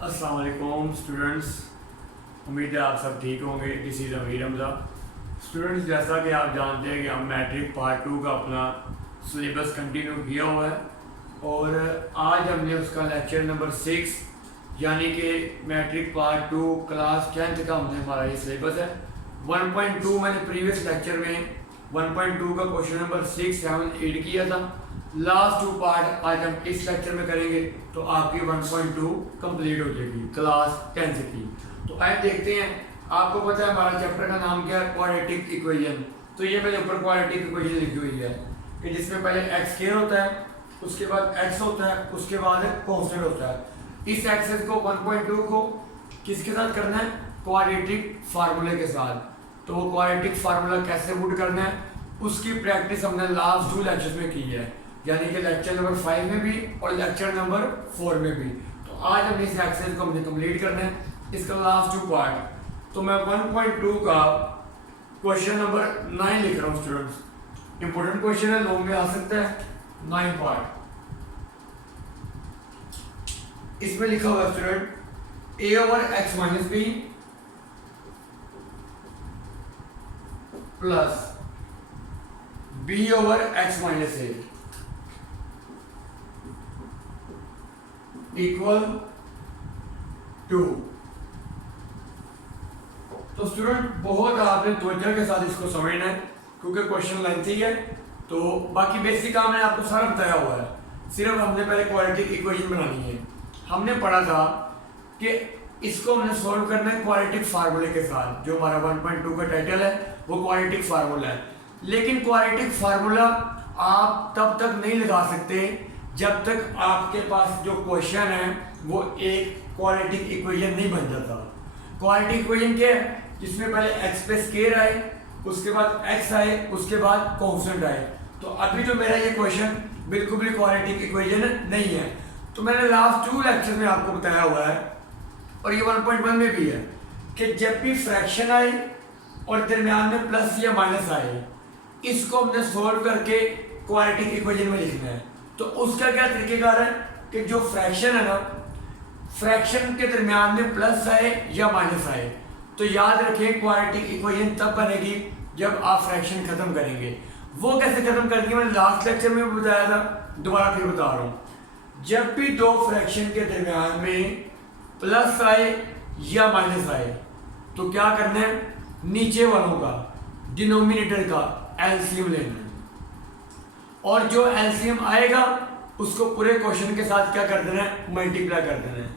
अस्सलाम वालेकुम स्टूडेंट्स, उम्मीद है आप सब ठीक होंगे। This is Amir Hamza. Students, जैसा कि आप जानते हैं कि हम मैट्रिक पार्ट 2 का अपना सिलेबस कंटिन्यू किया हुआ है और आज हमने उसका लेक्चर नंबर 6 यानी कि मैट्रिक पार्ट 2 क्लास 10th का हमने हमारा ये सिलेबस है। 1.2 मैंने प्रीवियस लेक्चर में 1.2 का क्वेश्चन नंबर 6, 7, 8 किया था। लास्ट 2 पार्ट आज हम इस लेक्चर में करेंगे तो आपकी 1.2 कंप्लीट हो जाएगी क्लास 10th की। तो आइए देखते हैं। आपको पता है हमारा चैप्टर का नाम क्या है, क्वाड्रेटिक इक्वेशन। तो ये मेरे ऊपर क्वाड्रेटिक इक्वेशन लिखी हुई है कि जिसमें पहले एक्स स्क्वायर होता है, उसके बाद एक्स होता है, उसके बाद कांस्टेंट होता है। इस एक्सरसाइज को 1.2 को किसके साथ करना है, क्वाड्रेटिक फार्मूले के साथ। तो वो क्वाड्रेटिक फार्मूला कैसे पुट करना है उसकी प्रैक्टिस हमने लास्ट 2 लेक्चर्स में की है, यानी कि लेक्चर नंबर 5 में भी और लेक्चर नंबर 4 में भी। तो आज हम इस एक्सरसाइज को हमने कंप्लीट करना है, इसका लास्ट 2 पार्ट। तो मैं 1.2 का क्वेश्चन नंबर 9 लिख रहा हूँ स्टूडेंट्स। इंपॉर्टेंट क्वेश्चन है, लॉन्ग में आ सकता है। 9 पार्ट इसमें लिखा हुआ है student, a over x minus B plus b over x minus a equal to. तो स्टूडेंट बहुत आपने तवज्जो के साथ इसको समझना है क्योंकि क्वेश्चन लेंथी है। तो बाकी बेसिक काम मैंने आपको सारा बताया हुआ है, सिर्फ हमने पहले क्वाड्रेटिक इक्वेशन बनानी है। हमने पढ़ा था कि इसको हमने सॉल्व करना है क्वाड्रेटिक फार्मूले के साथ। जो हमारा 1.2 का टाइटल है वो क्वाड्रेटिक फार्मूला है। लेकिन क्वाड्रेटिक फार्मूला आप तब तक नहीं लगा सकते जब तक आपके पास जो क्वेश्चन है वो एक क्वाड्रेटिक इक्वेशन नहीं बन जाता। क्वाड्रेटिक इक्वेशन क्या है, जिसमें पहले एक्स पे स्क्वायर आए, उसके बाद एक्स आए, उसके बाद कांस्टेंट आए। तो अभी जो मेरा ये क्वेश्चन बिल्कुल भी क्वाड्रेटिक इक्वेशन नहीं है। तो मैंने लास्ट 2 लेक्चर में आपको बताया हुआ है और ये 1.1 में भी है कि जब भी फ्रैक्शन आए और दरमियान में प्लस या माइनस आए, इसको हमने सोल्व करके क्वाड्रेटिक इक्वेशन में लिखना है। तो उसका क्या तरीकेकार है कि जो फ्रैक्शन है ना, फ्रैक्शन के दरमियान में प्लस आए या माइनस आए, तो याद रखें क्वाड्रेटिक इक्वेशन तब बनेगी जब आप फ्रैक्शन खत्म करेंगे। वो कैसे खत्म करेंगे मैंने लास्ट लेक्चर में भी बताया था, दोबारा फिर बता रहा हूँ। जब भी 2 फ्रैक्शन के दरमियान में प्लस आए या माइनस आए तो क्या करना है, नीचे वालों का डिनोमिनेटर का एलसीएम लेना है और जो एलसीएम आएगा उसको पूरे क्वेश्चन के साथ क्या कर देना है, मल्टीप्लाई कर देना है।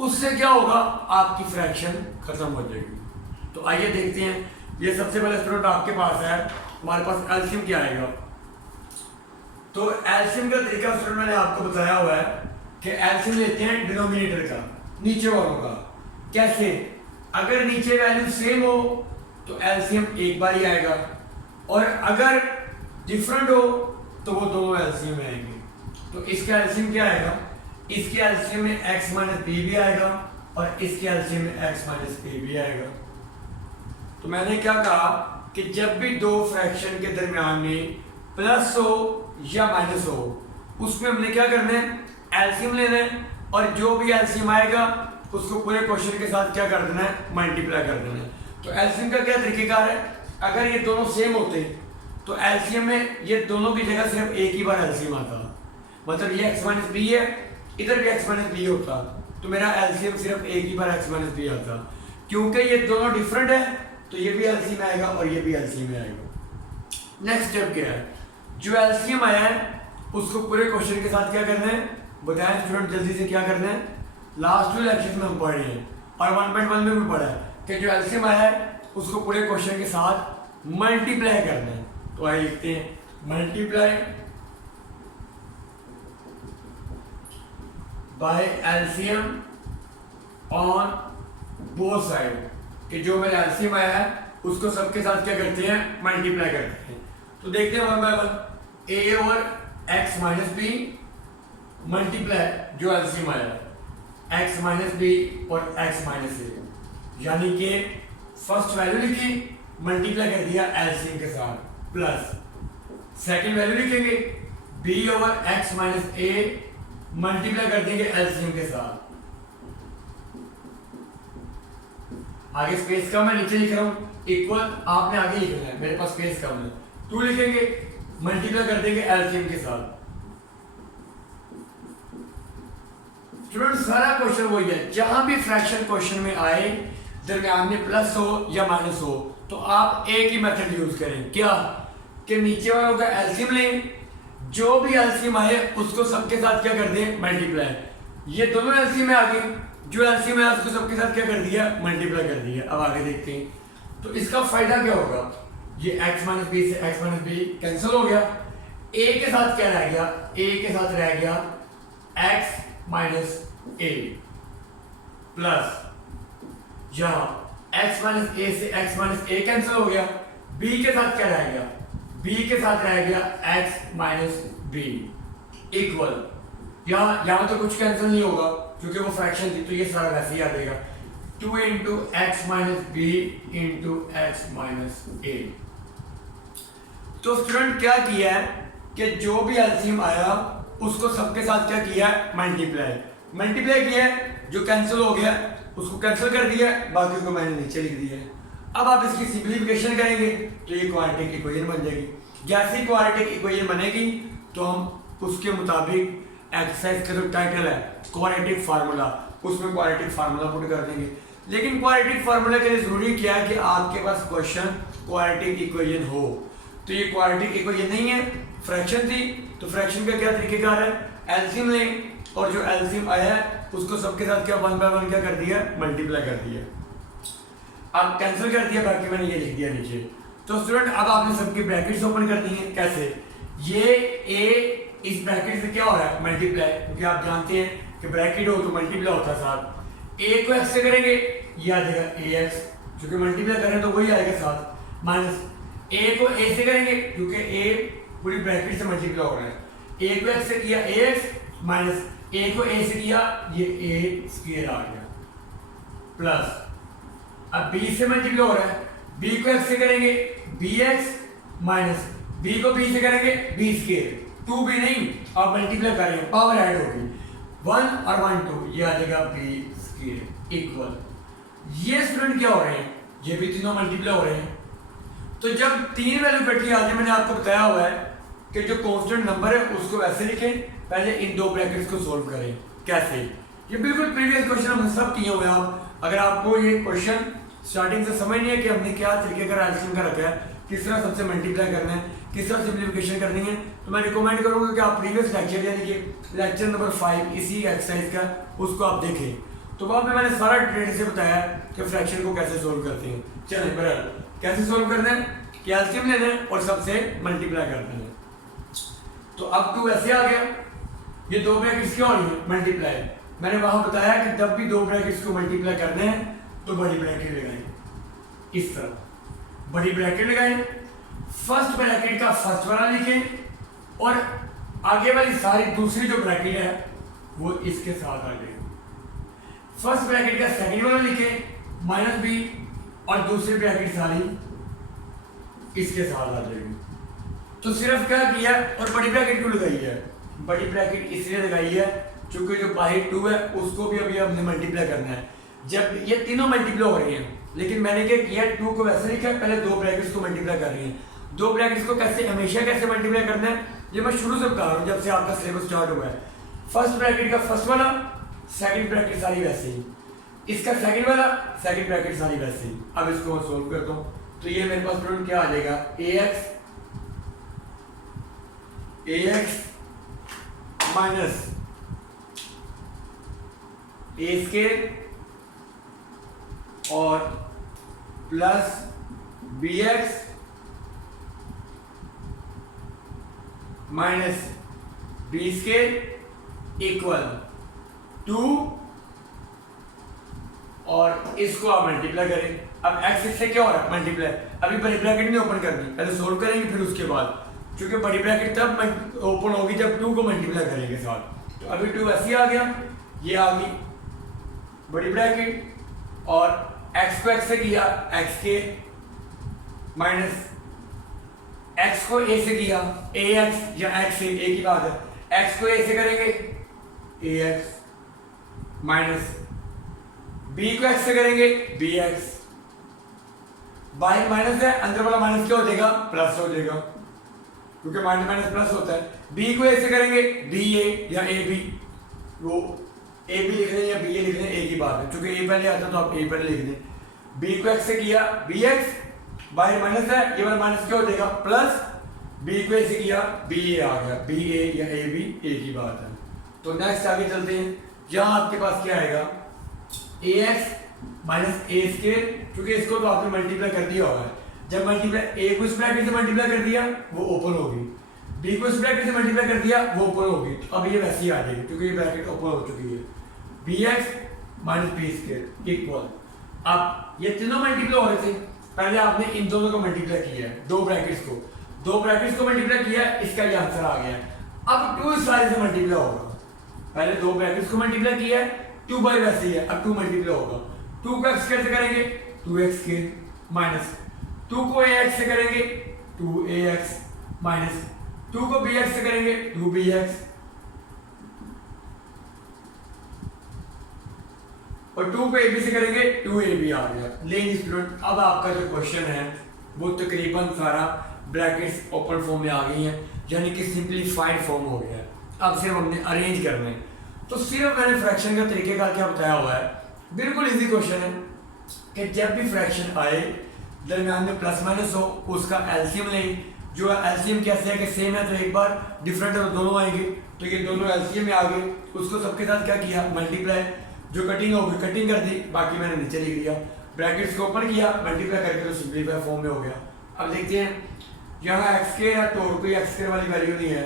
उससे क्या होगा, आपकी फ्रैक्शन खत्म हो जाएगी। तो आइए देखते हैं। ये सबसे पहले स्टूडेंट आपके पास है, हमारे पास एलसीएम क्या आएगा। तो एलसीएम का तरीका स्टूडेंट मैंने आपको बताया हुआ है कि एलसीएम लेते हैं डिनोमिनेटर का, नीचे वालों का। कैसे, अगर नीचे वैल्यू सेम हो तो एलसीएम एक बार ही आएगा और अगर डिफरेंट हो तो वो दोनों एलसीएम में आएंगे। तो इसका एलसीएम क्या आएगा, इसके एलसीएम में x माइनस बी भी आएगा और इसके एलसीएम में x माइनस ए भी आएगा। तो मैंने क्या कहा कि जब भी 2 फ्रैक्शन के दरमियान में प्लस हो या माइनस हो, उसमें हमने क्या करना है, एलसीएम लेना है और जो भी एलसीएम आएगा उसको पूरे क्वेश्चन के साथ क्या कर देना है, मल्टीप्लाई कर देना है। तो एलसीएम का क्या तरीकेकार है, अगर ये दोनों सेम होते तो एलसीएम में ये दोनों की जगह सिर्फ एक ही बार एलसीएम आता। मतलब ये x माइनस बी है, इधर भी x माइनस बी होता तो मेरा एलसीएम सिर्फ एक ही बार x माइनस बी आता। क्योंकि ये दोनों डिफरेंट है तो ये भी एलसीएम में आएगा और ये भी एलसीएम में आएगा। नेक्स्ट स्टेप क्या है, जो एलसीएम आया है उसको पूरे क्वेश्चन के साथ क्या करना है, बताएं स्टूडेंट जल्दी से क्या करना है। लास्ट 2 लेक्चर में हम पढ़ रहे हैं और 1.1 में भी पढ़ा है कि जो एलसीएम आया है उसको पूरे क्वेश्चन के साथ मल्टीप्लाई करना है। तो आइए लिखते हैं, multiply by LCM on both side, कि जो मेरा एलसीएम आया है उसको सबके साथ क्या करते हैं, मल्टीप्लाई करते हैं। तो देखते हैं 1 by 1, a over x minus b multiply जो एलसीएम आया x माइनस बी और x माइनस ए, यानी कि फर्स्ट वैल्यू लिखी, मल्टीप्लाई कर दिया एलसीएम के साथ, प्लस सेकंड वैल्यू लिखेंगे b over x minus A multiply कर देंगे एलसीएम के साथ, आगे स्पेस कम है, नीचे लिख रहा हूँ इक्वल, आपने आगे लिखना है, मेरे पास स्पेस कम है, 2 लिखेंगे, मल्टीप्लाई कर देंगे एलसीएम के साथ। स्टूडेंट सारा क्वेश्चन वही है, जहां भी फ्रैक्शन क्वेश्चन में आए दरमियान में प्लस हो या माइनस हो तो आप एक ही मेथड यूज करें, क्या कि नीचे वालों का एलसीएम लें, जो भी एलसीएम आए उसको सबके साथ क्या कर दें, मल्टीप्लाई। ये दोनों एलसीएम में आ गए, जो एलसीएम है उसको सबके साथ क्या कर दिया, मल्टीप्लाई कर दिया। अब आगे देखते हैं तो इसका फायदा क्या होगा, ये x माइनस बी से x माइनस बी कैंसिल हो गया, a के साथ क्या रह गया, a के साथ रह गया x माइनस ए प्लस यहां x माइनस ए से x माइनस ए कैंसिल हो गया, b के साथ क्या रह गया, b के साथ रह गया x माइनस बी इक्वल, यहां तो कुछ कैंसिल नहीं होगा क्योंकि वो फ्रैक्शन थी, तो ये सारा वैसे ही आ जाएगा 2 into x minus b into x minus a. तो स्टूडेंट क्या किया है कि जो भी एलसीएम आया उसको सबके साथ क्या किया है, मल्टीप्लाई किया है, जो कैंसिल हो गया उसको कैंसिल कर दिया, बाकी को मैंने नीचे लिख दिया है। अब आप इसकी सिंप्लीफिकेशन करेंगे तो ये क्वाड्रेटिक इक्वेशन बन जाएगी। जैसी क्वाड्रेटिक इक्वेशन बनेगी तो हम उसके मुताबिक एक्सरसाइज का जो टाइटल है क्वाड्रेटिक फार्मूला, उसमें क्वाड्रेटिक फार्मूला पुट कर देंगे। लेकिन क्वाड्रेटिक फार्मूला के लिए जरूरी क्या है कि आपके पास क्वेश्चन क्वाड्रेटिक इक्वेशन हो। तो ये क्वाड्रेटिक इक्वेशन नहीं है, फ्रैक्शन थी, तो फ्रैक्शन का क्या तरीकेकार है, एलसीएम लें और जो एलसीएम आया है उसको सबके साथ क्या 1 बाय 1 क्या कर दिया, मल्टीप्लाई कर दिया। अब कैंसिल कर दिया, बाकी मैंने ये लिख दिया नीचे। तो स्टूडेंट अब आपने सबकी ब्रैकेट्स ओपन कर दी हैं, कैसे, ये ए इस ब्रैकेट से क्या हो रहा है, मल्टीप्लाई, क्योंकि आप जानते हैं कि ब्रैकेट हो तो मल्टीप्लाई होता है साथ। ए को एक्स से करेंगे ये आ जाएगा ए एक्स, क्योंकि मल्टीप्लाई करें तो वही आएगा साथ, माइनस ए को ए से करेंगे क्योंकि ए पूरी ब्रैकेट से मल्टीप्लाई हो रहा है, ए को एक्स से किया ए एक्स माइनस ए को ए से किया ये ए स्क्वायर आ गया प्लस, अब बी से मल्टीप्लाई हो रहा है, बी को एक्स से करेंगे बी एक्स माइनस बी को बी से करेंगे बी स्क्वायर, 2 भी नहीं, अब मल्टीप्लाई करेंगे पावर ऐड होगी 1 और 1 2, ये आ जाएगा बी स्क्वायर इक्वल, ये स्टूडेंट क्या हो रहे हैं, ये भी तीनों मल्टीप्लाई हो रहे हैं। तो जब 3 वैल्यू इकट्ठी आती है, मैंने आपको बताया हुआ है कि जो कांस्टेंट नंबर है उसको वैसे लिखें, पहले इन 2 ब्रैकेट्स को सोल्व करें। कैसे, ये बिल्कुल प्रीवियस क्वेश्चन हमने सब किए हुए हैं। आप अगर आपको ये क्वेश्चन स्टार्टिंग से समझ नहीं है कि हमने क्या तरीके का एलसीएम का रखा है, किस तरह सबसे मल्टीप्लाई करना है, किस तरह सिंप्लीफिकेशन करनी है, तो मैं रिकमेंड करूंगा कि आप प्रीवियस लेक्चर यानी कि लेक्चर नंबर 5 इसी एक्सरसाइज का उसको आप देखें। तो वहाँ पे मैंने सारा डिटेल से बताया कि फ्रैक्शन को कैसे सोल्व करते हैं। चलिए बराबर कैसे सोल्व करना है, कि एलसीएम लेना है और सबसे मल्टीप्लाई करना है। तो अब 2 ऐसे आ गया, ये 2 ब्रैकेट्स क्यों हो रही है, मल्टीप्लाई। मैंने वहां बताया कि जब भी 2 ब्रैकेट्स को मल्टीप्लाई करने हैं तो बड़ी ब्रैकेट लगाएं, इस तरह बड़ी ब्रैकेट लगाएं, फर्स्ट ब्रैकेट का फर्स्ट वाला लिखें और आगे वाली सारी दूसरी जो ब्रैकेट है वो इसके साथ आ जाएगी। फर्स्ट ब्रैकेट का सेकंड वाला लिखें माइनस बी और दूसरी ब्रैकेट सारी इसके साथ आ जाएगी। तो सिर्फ क्या किया और बड़ी ब्रैकेट क्यों लगाई है, बड़ी ब्रैकेट इसलिए लगाई है क्योंकि जो बाहर 2 है उसको भी अभी हमने मल्टीप्लाई करना है। जब ये तीनों मल्टीप्लाई हो रही हैं, लेकिन मैंने क्या किया 2 को वैसे लिखा, पहले 2 ब्रैकेट्स को मल्टीप्लाई कर रही हैं। 2 ब्रैकेट्स को कैसे हमेशा कैसे मल्टीप्लाई करना है ये मैं शुरू से बता रहा हूँ, जब से आपका सिलेबस स्टार्ट हुआ है। फर्स्ट ब्रैकेट का फर्स्ट वाला, सेकंड ब्रैकेट सारी वैसे ही, इसका सेकंड वाला, सेकंड ब्रैकेट सारी वैसे ही। अब इसको मैं सोल्व करता हूँ तो ये मेरे पास प्रोडक्ट क्या आ जाएगा, ax माइनस ए स्क्वायर और plus bx minus b square equal 2 और इसको आप मल्टीप्लाई करें। अब x से क्या हो रहा है, मल्टीप्लाई। अभी बड़ी ब्रैकेट नहीं ओपन करनी, पहले सोल्व करेंगे फिर उसके बाद, क्योंकि बड़ी ब्रैकेट तब ओपन होगी जब 2 को मल्टीप्लाई करेंगे साथ। तो अभी 2 ऐसे आ गया, ये आ गई बड़ी ब्रैकेट और x को x से किया x के माइनस x को a से किया ax या x से, एक ही बात है, x को a से करेंगे ax माइनस b को x से करेंगे bx बाहर माइनस है, अंदर वाला माइनस क्या हो जाएगा, प्लस हो जाएगा, क्योंकि माइनस माइनस प्लस होता है। बी को ऐसे करेंगे बी ए या ए बी, वो ए बी लिख रहे हैं या बी ए लिख रहे हैं, एक ही बात है, क्योंकि ए पहले आता है तो आप ए पहले लिख दें। बी को एक्स से किया बी एक्स, बाहर माइनस है, ये वाला माइनस क्या हो जाएगा, प्लस, बी को ऐसे किया बी ए आ गया, बी ए या ए बी एक ही बात है। तो नेक्स्ट आगे चलते हैं, यहाँ आपके पास क्या आएगा, ए एक्स माइनस ए स्क्वायर, क्योंकि इसको तो आपने मल्टीप्लाई कर दिया होगा। जब मल्टीप्लाई ए को इस ब्रैकेट से मल्टीप्लाई कर दिया वो ओपन होगी, बी को इस ब्रैकेट से मल्टीप्लाई कर दिया वो ओपन होगी, तो अब ये वैसे ही आ जाएगी क्योंकि ये ब्रैकेट ओपन हो चुकी है। B x minus b square equal, अब ये तीनों मल्टीप्लाई हो रहे थे, पहले आपने इन दोनों को मल्टीप्लाई किया है, दो ब्रैकेट्स को मल्टीप्लाई किया, इसका ये आंसर आ गया। अब 2 इस सारे से मल्टीप्लाई होगा, पहले दो ब्रैकेट्स को मल्टीप्लाई किया है, 2 बाई वैसे ही है, अब 2 मल्टीप्लाई होगा। 2 को एक्स कैसे करेंगे, 2x स्क्वायर माइनस 2 को ax से करेंगे 2ax माइनस 2 को bx से करेंगे 2bx और 2 को ab से करेंगे 2ab आ गया। लेकिन स्टूडेंट अब आपका जो क्वेश्चन है वो तकरीबन सारा ब्रैकेट्स ओपन फॉर्म में आ गई है, यानी कि सिंपलीफाइड फॉर्म हो गया है। अब सिर्फ हमने अरेंज करना है, तो सिर्फ मैंने फ्रैक्शन का तरीकेकार क्या बताया हुआ है, बिल्कुल इजी क्वेश्चन है कि जब भी फ्रैक्शन आए दरम्यान में प्लस माइनस हो उसका एलसीएम लें, जो एलसीएम कैसे है कि सेम है तो एक बार, डिफरेंट है तो दोनों आएंगे, तो ये दोनों एलसीएम में आ गए, उसको सबके साथ क्या किया मल्टीप्लाई, जो कटिंग होगी कटिंग कर दी, बाकी मैंने नीचे लिख दिया, ब्रैकेट्स को ओपन किया मल्टीप्लाई करके तो सिंपलीफाई फॉर्म में हो गया। अब देखते हैं यहाँ एक्स के है तो और कोई एक्स के वाली वैल्यू नहीं है,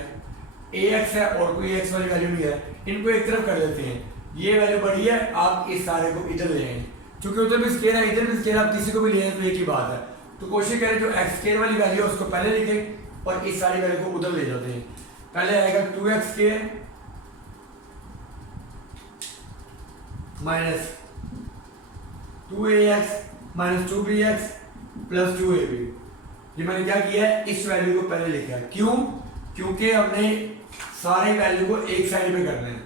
ए एक्स है और कोई एक्स वाली वैल्यू नहीं है, इनको एक तरफ कर देते हैं, ये वैल्यू बढ़ी है, आप इस सारे को इधर ले आएंगे, क्योंकि उधर भी स्केयर है इधर भी स्केयर, आप किसी को भी ले आए तो एक ही बात है। तो कोशिश करें जो एक्स स्केयर वाली वैल्यू है उसको पहले लिखें और इस सारी वैल्यू को उधर ले जाते हैं। पहले आएगा 2x square minus 2ax minus 2bx plus 2ab, ये मैंने क्या किया है इस वैल्यू को पहले लिखा है, क्यों, क्योंकि हमने सारे वैल्यू को एक साइड पे करना है।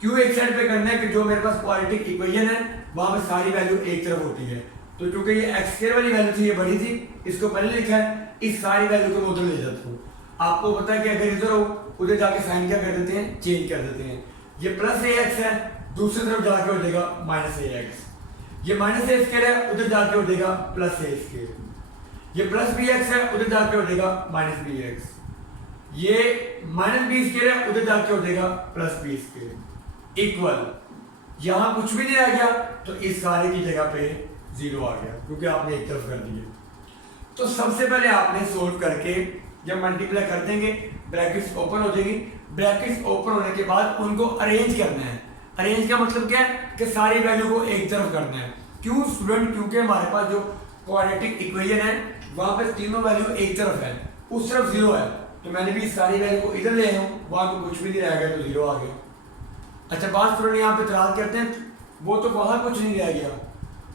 क्यों एक साइड पे करना है कि जो मेरे पास क्वाड्रेटिक इक्वेशन है वहां पे सारी वैल्यू एक तरफ होती है, तो क्योंकि ये एक्स स्क्वायर वाली वैल्यू थी ये बड़ी थी, इसको पहले लिखा है, इस सारी वैल्यू को मैं उधर ले जाता हूँ। आपको पता है कि अगर इधर हो उधर जाके साइन क्या कर देते हैं, चेंज कर देते हैं, ये प्लस ए एक्स है दूसरी तरफ जाके हो जाएगा माइनस ए एक्स, ये माइनस ए स्क्वायर है उधर जाके हो जाएगा प्लस ए स्क्वायर, ये प्लस बी एक्स है उधर जाके हो जाएगा माइनस बी एक्स, ये माइनस बी स्क्वायर है उधर जाके हो जाएगा प्लस बी स्क्वायर इक्वल, यहां कुछ भी नहीं रह गया तो इस सारे की जगह पे 0 आ गया क्योंकि आपने एक तरफ कर दिया। तो सबसे पहले आपने सोल्व करके जब मल्टीप्लाई कर देंगे ब्रैकेट्स ओपन हो जाएंगी, ब्रैकेट्स ओपन होने के बाद उनको अरेंज करना है। अरेंज का मतलब क्या है कि सारी वैल्यू को एक तरफ करना है। क्यों स्टूडेंट, क्योंकि हमारे पास जो क्वाड्रेटिक इक्वेशन है वहां पे तीनों वैल्यू एक तरफ है, उस तरफ 0 है, तो मैंने भी सारी वैल्यू को इधर ले आया हूँ, वहां पे कुछ भी नहीं रह गया तो 0 आ गया। अच्छा बात स्टूडेंट यहाँ पे इतराज करते हैं वो तो वहां कुछ नहीं रह गया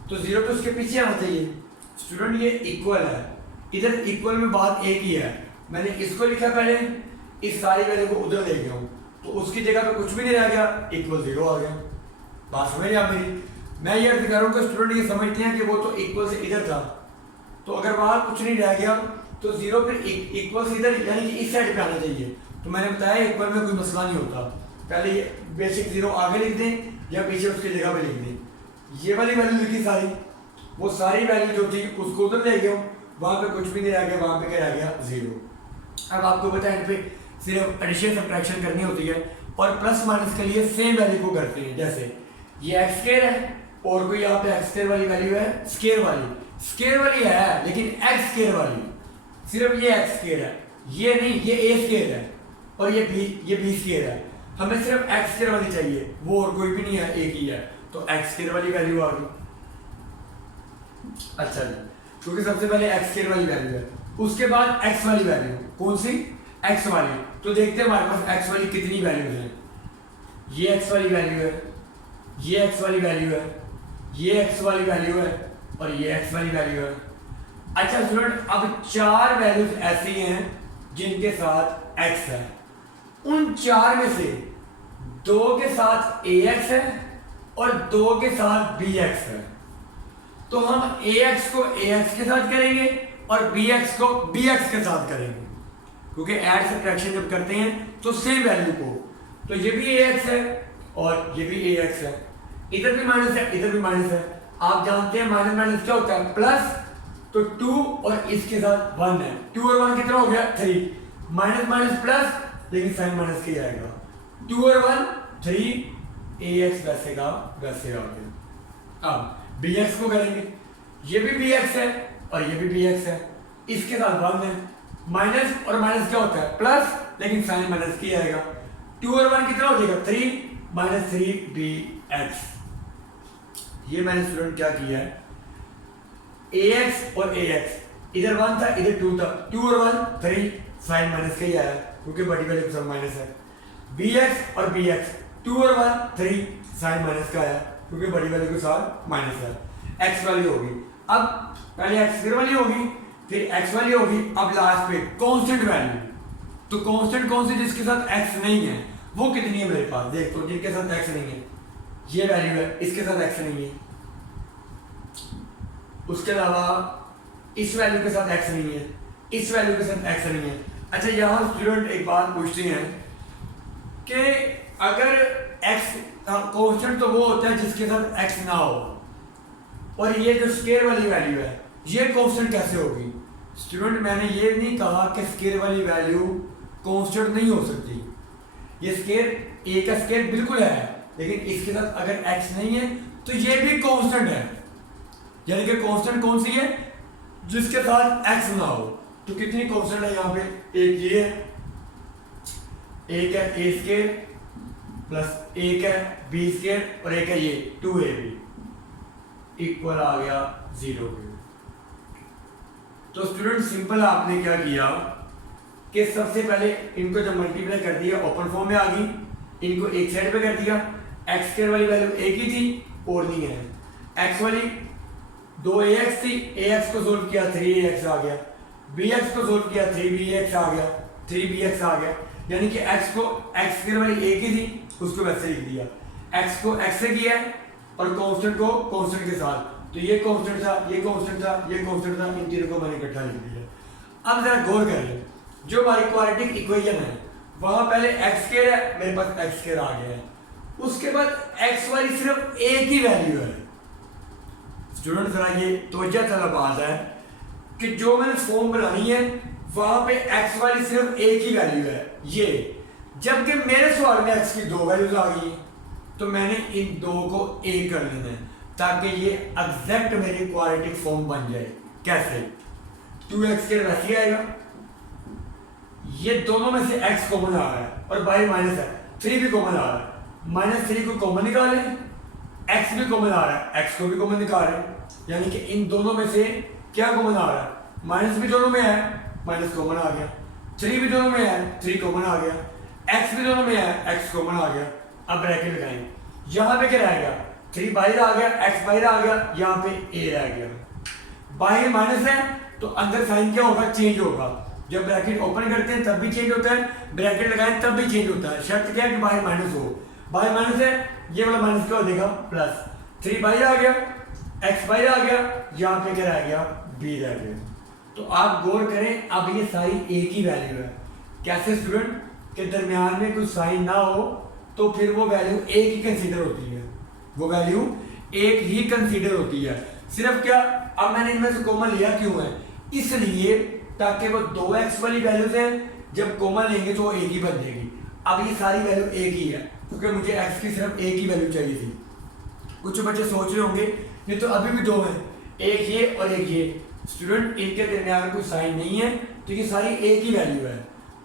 तो 0 तो उसके पीछे आना चाहिए। स्टूडेंट ये इक्वल है, इधर इक्वल में बात एक ही है, मैंने इसको लिखा पहले, इस सारी वैल्यू को उधर ले गया हूँ तो उसकी जगह पे कुछ भी नहीं रह गया, इक्वल 0 आ गया। बात समझ आप मेरी, मैं ये अर्थ कर रहा हूँ कि स्टूडेंट ये समझते हैं कि वो तो इक्वल से इधर था, तो अगर वहां कुछ नहीं रह गया तो 0 फिर इक्वल से इधर यानी कि इस साइड पे आना चाहिए। तो मैंने बताया इक्वल में कोई मसला नहीं होता, पहले ये बेसिक 0 आगे लिख दें या पीछे उसकी जगह पे लिख दें, ये वाली वैल्यू लिखी सारी, वो सारी वैल्यू जो थी उसको उधर ले गया, वहां पे कुछ भी नहीं रह गया, वहां पे क्या रह गया 0। अब आपको पता है इन पे सिर्फ एडिशन सब्ट्रैक्शन करनी होती है और प्लस माइनस के लिए सेम वैल्यू को करते हैं। जैसे ये एक्स स्क्वायर है और कोई यहाँ पे एक्स स्क्वायर वाली वैल्यू है, स्क्वायर वाली है लेकिन एक्स स्क्वायर वाली, सिर्फ ये एक्स स्क्वायर है, ये नहीं, ये ए स्क्वायर है और ये बी स्क्वायर है, हमें सिर्फ एक्स स्क्वायर वाली चाहिए, वो और कोई भी नहीं है, एक ही है, तो एक्स स्क्वायर वाली वैल्यू आ गई। अच्छा जी, क्योंकि सबसे पहले एक्स स्क्वायर वाली वैल्यू है, उसके बाद एक्स वाली वैल्यू, कौन सी, एक्स वाली, तो देखते हैं हमारे पास एक्स वाली कितनी वैल्यूज हैं। ये एक्स वाली वैल्यू है, ये एक्स वाली वैल्यू है, ये एक्स वाली वैल्यू है और ये एक्स वाली वैल्यू है। अच्छा स्टूडेंट, अब 4 वैल्यूज ऐसी हैं जिनके साथ एक्स है, उन 4 में से 2 के साथ ax है और 2 के साथ bx है। तो हम ax को ax के साथ करेंगे और bx को bx के साथ करेंगे, क्योंकि ऐड सब्ट्रैक्शन जब करते हैं तो सेम वैल्यू को, तो ये भी ax है और ये भी ax है, इधर भी माइनस है इधर भी माइनस है। आप जानते हैं माइनस माइनस क्या होता है, प्लस, तो 2 और इसके साथ 1 है, 2 और 1 कितना हो गया 3, माइनस माइनस प्लस, लेकिन साइन माइनस के आएगा, 2 और 1 3, ax वैसे का वैसे आ गया। अब bx को करेंगे, ये भी bx है और ये भी bx है, इसके साथ 1 है, माइनस और माइनस क्या होता है प्लस, लेकिन साइन माइनस की आएगा, 2 और 1 कितना हो जाएगा 3, माइनस 3 bx। ये मैंने स्टूडेंट क्या किया है, ax और ax, इधर 1 था इधर 2 था, 2 और 1 3, साइन माइनस का ही आया क्योंकि बड़ी वैल्यू के साथ माइनस है। bx और bx, 2 और 1 3, साइन माइनस का आया क्योंकि बड़ी वैल्यू के साथ माइनस है। x वैल्यू होगी, अब पहले x स्क्वायर वाली होगी फिर x वाली होगी, अब लास्ट पे कांस्टेंट वैल्यू, तो कांस्टेंट कौन सी जिसके साथ x नहीं है वो कितनी है मेरे पास, देख तो जिनके साथ x नहीं है ये वैल्यू है, इसके साथ x नहीं है, उसके अलावा इस वैल्यू के साथ x नहीं है, इस वैल्यू के साथ x नहीं है। अच्छा यहाँ स्टूडेंट एक बात पूछते हैं कि अगर x कांस्टेंट तो वो होता है जिसके साथ x ना हो, और ये जो स्केयर वाली वैल्यू है ये कांस्टेंट कैसे होगी। स्टूडेंट मैंने ये नहीं कहा कि स्केयर वाली वैल्यू कांस्टेंट नहीं हो सकती, ये स्केयर a का स्केयर बिल्कुल है, लेकिन इसके साथ अगर x नहीं है तो ये भी कांस्टेंट है, यानी कि कांस्टेंट कौन सी है जिसके साथ x ना हो। तो कितनी कांस्टेंट है यहाँ पे, एक ये है, एक है a स्केयर प्लस एक है b स्केयर और एक है ये 2ab, इक्वल आ गया 0 के। तो स्टूडेंट सिंपल आपने क्या किया कि सबसे पहले इनको जब मल्टीप्लाई कर दिया ओपन फॉर्म में आ गई, इनको एक साइड पे कर दिया, x स्क्वायर वाली वैल्यू एक ही थी और नहीं है, x वाली 2ax थी, ax को सोल्व किया 3ax आ गया, bx को सोल्व किया 3bx आ गया, 3bx आ गया, यानी कि x को x स्क्वायर वाली एक ही थी उसको वैसे लिख दिया, x को x से किया और कांस्टेंट को कांस्टेंट के साथ, तो ये कांस्टेंट था ये कांस्टेंट था ये कांस्टेंट था, इन तीनों को मैंने इकट्ठा लिख दिया। अब जरा गौर करिए, जो हमारी क्वाड्रेटिक इक्वेशन है वहां पहले x स्क्वायर है, मेरे पास x स्क्वायर आ गया है, उसके बाद x वाली सिर्फ एक ही वैल्यू है। स्टूडेंट जरा ये तवज्जो तलब बात है कि जो मैंने फॉर्म बनानी है वहां पे x वाली सिर्फ एक ही वैल्यू है ये, जबकि मेरे सवाल में x की 2 वैल्यूज आ गई, तो मैंने इन दो को एक कर लेना है ताकि ये एग्जैक्ट मेरी क्वाड्रेटिक फॉर्म बन जाए। कैसे, 2x स्क्वायर वैसे आएगा, ये दोनों में से x कॉमन आ रहा है और बाहर माइनस है, 3 भी कॉमन आ रहा है, -3 को कॉमन निकालें, x भी कॉमन आ रहा है, x को भी कॉमन निकाल रहे हैं, यानी कि इन दोनों में से क्या कॉमन आ रहा है, माइनस भी दोनों में है, माइनस कॉमन आ गया, 3 भी दोनों में है, 3 कॉमन आ गया, x भी दोनों में है, x कॉमन आ गया। अब ब्रैकेट लगाएंगे, यहाँ पे क्या रह गया, 3 बाहर आ गया, x बाहर आ गया, यहाँ पे a रह गया, बाहर माइनस है तो अंदर साइन क्या होगा, चेंज होगा, जब ब्रैकेट ओपन करते हैं तब भी चेंज होता है, ब्रैकेट लगाएं तब भी चेंज होता है, शर्त क्या है कि बाहर माइनस हो, बाहर माइनस है, ये वाला माइनस क्या हो जाएगा प्लस, 3 बाहर आ गया, x बाहर आ गया, यहाँ पे क्या रह गया b रह गया। तो आप गौर करें, अब ये सारी एक ही वैल्यू है। कैसे स्टूडेंट, के दरमियान में कुछ साइन ना हो तो फिर वो वैल्यू एक ही कंसीडर होती है, वो वैल्यू एक ही कंसीडर होती है। सिर्फ क्या, अब मैंने इनमें से कॉमन लिया क्यों है, इसलिए ताकि वो 2x वाली वैल्यू से जब कॉमन लेंगे तो वो एक ही बन जाएगी। अब ये सारी वैल्यू एक ही है क्योंकि मुझे x की सिर्फ एक ही वैल्यू चाहिए थी। कुछ बच्चे सोच रहे होंगे ये तो अभी भी 2 है, एक ये और एक ये, स्टूडेंट इनके दरमियान कोई साइन नहीं है तो ये सारी एक ही वैल्यू है,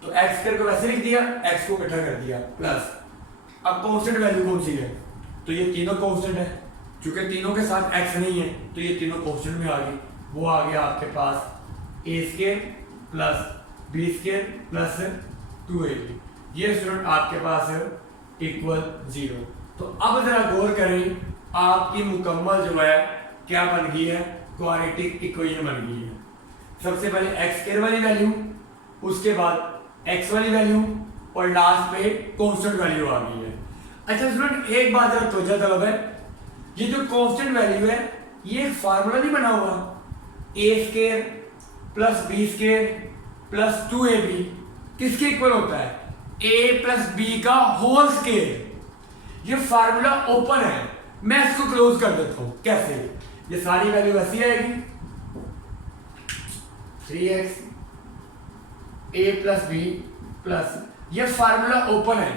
तो x स्क्वायर को वैसे लिख दिया, x को इकट्ठा कर दिया प्लस, अब कांस्टेंट वैल्यू कौन सी है, तो ये तीनों कांस्टेंट है, क्योंकि तीनों के साथ x नहीं है तो ये तीनों कांस्टेंट में आ गई, वो आ गया आपके पास a square plus b square plus 2ab, ये स्टूडेंट आपके पास इक्वल 0। तो अब जरा गौर करें, आपकी मुकम्मल जो है क्या बन गई है, क्वाड्रेटिक इक्वेशन बन गई है। सबसे पहले x स्क्वायर वाली वैल्यू, उसके बाद x वाली वैल्यू और लास्ट पे कांस्टेंट वैल्यू आ गई है। अच्छा स्टूडेंट एक बात जरा तवज्जो तलब है, ये जो कांस्टेंट वैल्यू है ये एक फार्मूला नहीं बना हुआ, a square plus B square plus 2ab किसके इक्वल होता है, a प्लस बी का होल स्केयर। ये फार्मूला ओपन है, मैं इसको क्लोज कर देता हूं। कैसे, ये सारी वैल्यू ऐसी आएगी 3x a plus b plus, ये फार्मूला ओपन है,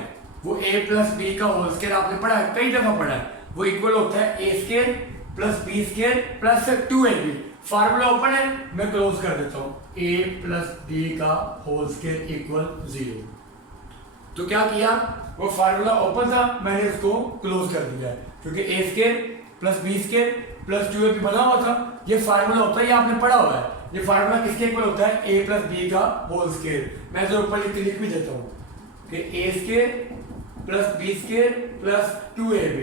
वो a प्लस बी का होल स्केयर आपने पढ़ा है, कई दफा पढ़ा है, वो इक्वल होता है a square plus B square plus 2ab। Formula open है, मैं क्लोज कर देता हूं, a प्लस बी का होल स्केयर इक्वल 0। तो क्या किया, वो फार्मूला ओपन था, मैंने इसको क्लोज कर दिया क्योंकि a square plus B square plus 2ab बना हुआ था। ये फार्मूला होता है, ये आपने पढ़ा हुआ है, ये फार्मूला किसके इक्वल होता है, a प्लस बी का होल स्केयर। मैं जो ऊपर लिख भी देता हूँ कि a square plus B square plus 2ab,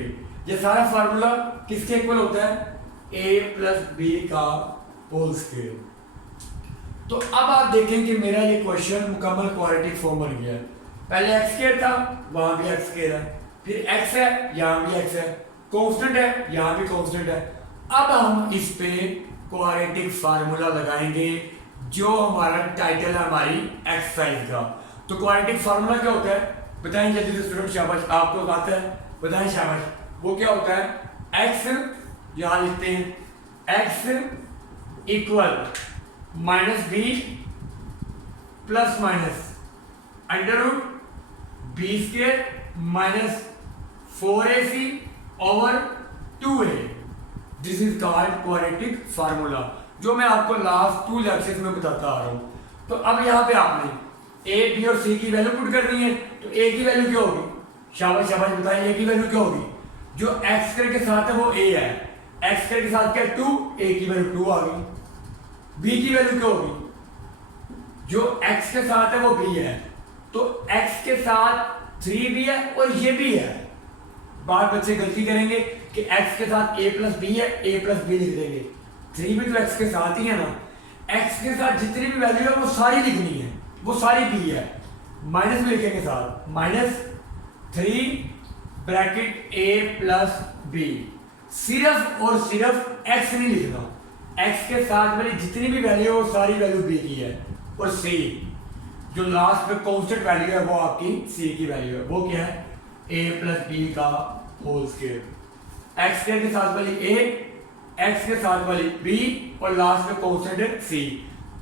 ये सारा फार्मूला किसके इक्वल होता है, a प्लस बी का होल स्केयर। तो अब आप देखें कि मेरा ये क्वेश्चन मुकम्मल क्वाड्रेटिक फॉर्म बन गया है। पहले x स्केयर था, वहां भी x स्केयर है, फिर x है, यहाँ भी x है, कांस्टेंट है, यहाँ भी कांस्टेंट है। अब हम इस पे क्वाड्रेटिक फार्मूला लगाएंगे, जो हमारा टाइटल है हमारी एक्सरसाइज का। तो क्वाड्रेटिक फार्मूला क्या होता है, बताएं जल्दी से स्टूडेंट, शाबाश, आपको आता है, बताएं शाबाश। वो क्या होता है, x यहां लिखते हैं, x equal minus B plus minus under root B square minus 4ac over 2a। This is called quadratic formula, जो मैं आपको लास्ट 2 लेक्चर्स में बताता आ रहा हूं। तो अब यहाँ पे आपने a b और c की वैल्यू पुट करनी है। तो a की वैल्यू क्या होगी, शाबाश शाबाश, बताइए a की वैल्यू क्या होगी, जो x स्क्वायर के साथ है वो a है, x स्क्वायर के साथ क्या है 2, a की वैल्यू 2 आ गई। b की वैल्यू क्या होगी, जो x के साथ है वो b है, तो x के साथ 3b है और ये भी है। बात बच्चे गलती करेंगे कि x के साथ a प्लस बी है, a प्लस बी लिख देंगे, 3 भी तो x के साथ ही है ना। x के साथ जितनी भी वैल्यू है वो सारी लिखनी है, वो सारी b है, माइनस भी लिखेंगे साथ, minus 3 bracket a plus b। सिर्फ और सिर्फ x नहीं लिखना, x के साथ वाली जितनी भी वैल्यू है वो सारी वैल्यू b की है, और c जो लास्ट में कांस्टेंट वैल्यू है वो आपकी c की वैल्यू है, वो क्या है a प्लस बी का होल स्क्वायर। x स्क्वायर के साथ वाली a, x के साथ वाली b और लास्ट में कांस्टेंट है c।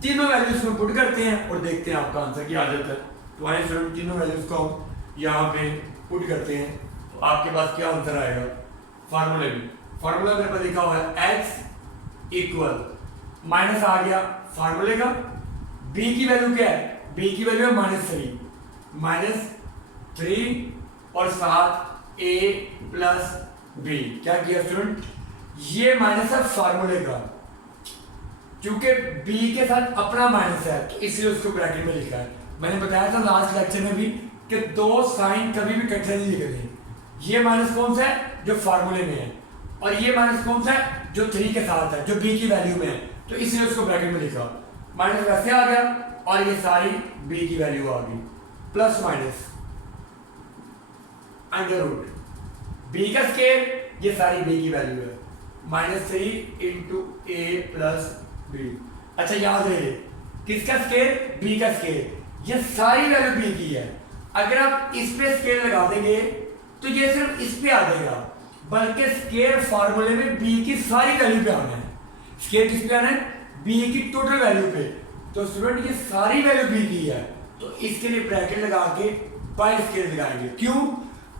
तीनों वैल्यूज को पुट करते हैं और देखते हैं आपका आंसर क्या आ जाता है। तो आइए स्टूडेंट तीनों वैल्यूज को यहाँ पे पुट करते हैं, तो आपके पास क्या आंसर आएगा। फार्मूले में, फार्मूला मेरे पास लिखा हुआ है x इक्वल माइनस आ गया फार्मूले का, b की वैल्यू क्या है, b की वैल्यू है माइनस 3 और साथ a प्लस b। क्या किया स्टूडेंट, ये माइनस है फार्मूले का, क्योंकि b के साथ अपना माइनस है तो इसलिए उसको ब्रैकेट में लिखा है। मैंने बताया था लास्ट लेक्चर में भी कि दो साइन कभी भी इकट्ठे नहीं लिखते। ये माइनस कौन सा है, जो फार्मूले में है, और ये माइनस कौन सा है, जो 3 के साथ है, जो b की वैल्यू में है, तो इसलिए उसको ब्रैकेट में लिखा। माइनस वैसे आ गया और ये सारी b की वैल्यू आ गई, plus minus under root b का स्क्वायर, ये सारी b की वैल्यू है, -3 इंटू a प्लस b। अच्छा याद रहे, किसका स्क्वायर, b का स्क्वायर, ये सारी वैल्यू b की है। अगर आप इस पे स्क्वायर लगा देंगे तो ये सिर्फ इस पे आ जाएगा, बल्कि स्क्वायर फार्मूले में b की सारी वैल्यू पे आना है। स्क्वायर किस पे आना है, b की टोटल वैल्यू पे। तो स्टूडेंट ये सारी वैल्यू b की है, तो इसके लिए ब्रैकेट लगा के बाय स्क्वायर लगाएंगे। क्यों,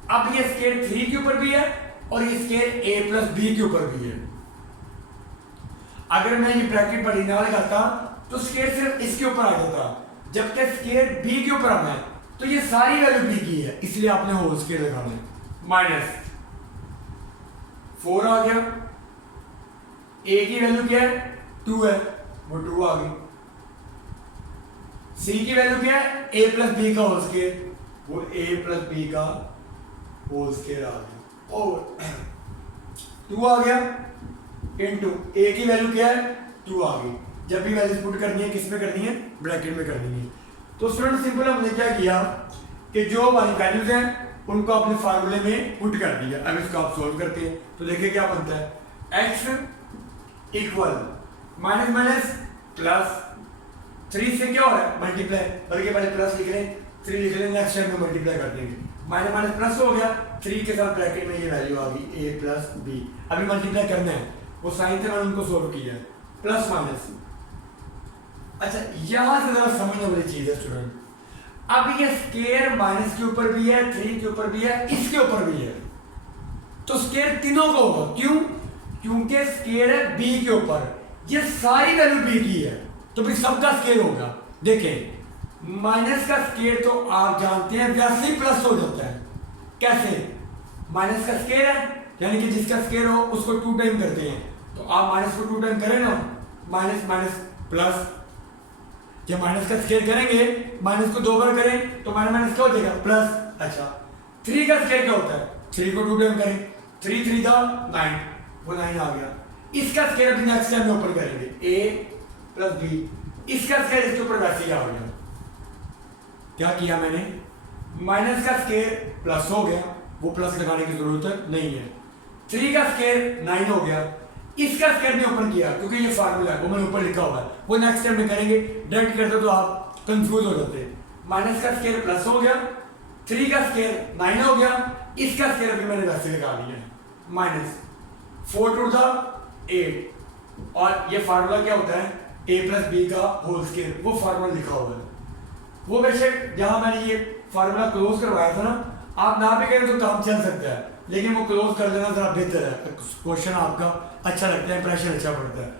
अब ये स्क्वायर 3 के ऊपर भी है और ये स्क्वायर a प्लस b के ऊपर भी है। अगर मैं ये ब्रैकेट बड़ी ना लगाता तो स्क्वायर सिर्फ इसके ऊपर आ जाता, जबकि स्क्वायर b के ऊपर आना है तो ये सारी वैल्यू b की है, इसलिए आपने होल स्क्वायर लगाना है। माइनस 4 आ गया, a की वैल्यू क्या है 2 है, वो 2 आ गई। c की वैल्यू क्या है, a प्लस b का होल स्क्वायर, वो a प्लस b का होल स्क्वायर आ गया, और 2 आ गया इनटू a की वैल्यू क्या है 2 आ गई। जब भी वैल्यू पुट करनी है किस में करनी है, ब्रैकेट में करनी है। तो स्टूडेंट सिंपल हमने क्या किया कि जो हमारी वैल्यूज हैं उनको अपने फार्मूले में पुट कर दिया। अब इसको आप सोल्व करते हैं तो देखिए क्या बनता है, x equal minus minus plus, 3 से क्या हो रहा है मल्टीप्लाई, बल्कि पहले प्लस लिख रहे हैं, 3 लिख रहे हैं, नेक्स्ट टाइम में मल्टीप्लाई कर देंगे, माइनस माइनस प्लस हो गया, 3 के साथ ब्रैकेट में ये वैल्यू आ गई a प्लस बी। अभी मल्टीप्लाई करना है, वो साइन थे मैंने उनको सोल्व किया है, प्लस माइनस। अच्छा यहां से जरा समझने वाली चीज है स्टूडेंट, अब ये स्केयर माइनस के ऊपर भी है, 3 के ऊपर भी है, इसके ऊपर भी है, तो स्केयर तीनों को होगा, क्यों? क्योंकि स्केयर है b के ऊपर, ये सारी वैल्यू b की है, तो फिर सबका स्केयर होगा। देखें माइनस का स्केयर तो आप जानते हैं वैसे ही प्लस हो जाता है, कैसे? माइनस का स्केयर है यानी कि जिसका स्केयर हो उसको 2 टाइम करते हैं, तो आप माइनस को 2 टाइम करें ना, माइनस माइनस प्लस, जब माइनस का स्केयर करेंगे माइनस को 2 बार करें तो माइनस माइनस क्या हो जाएगा प्लस। अच्छा 3 का स्केयर क्या होता है, 3 को 2 टाइम करें, 3 3 का 9, वो 9 आ गया। इसका स्केयर अभी नेक्स्ट टाइम में ऊपर करेंगे a प्लस बी, इसका स्केयर इसके ऊपर वैसे ही आ गया। क्या किया मैंने, माइनस का स्केयर प्लस हो गया, वो प्लस लगाने की जरूरत नहीं है, 3 का स्केयर 9 हो गया, इसका स्केयर नहीं ऊपर किया क्योंकि ये फार्मूला है, वो मैंने ऊपर लिखा हुआ है, वो नेक्स्ट टाइम में करेंगे, डायरेक्ट करते तो आप कंफ्यूज हो जाते। माइनस का स्केयर प्लस हो गया, 3 का स्केयर 9 हो गया, इसका स्केयर अभी मैंने वैसे लगा दिया है, माइनस 4 टू द 8, और ये फार्मूला क्या होता है a प्लस बी का होल स्केयर, वो फार्मूला लिखा हुआ है। वो बेशक जहां मैंने ये फार्मूला क्लोज करवाया था ना, आप ना भी करें तो काम चल सकता है, लेकिन वो क्लोज कर देना जरा बेहतर है, क्वेश्चन आपका अच्छा लगता है, इंप्रेशन अच्छा पड़ता है।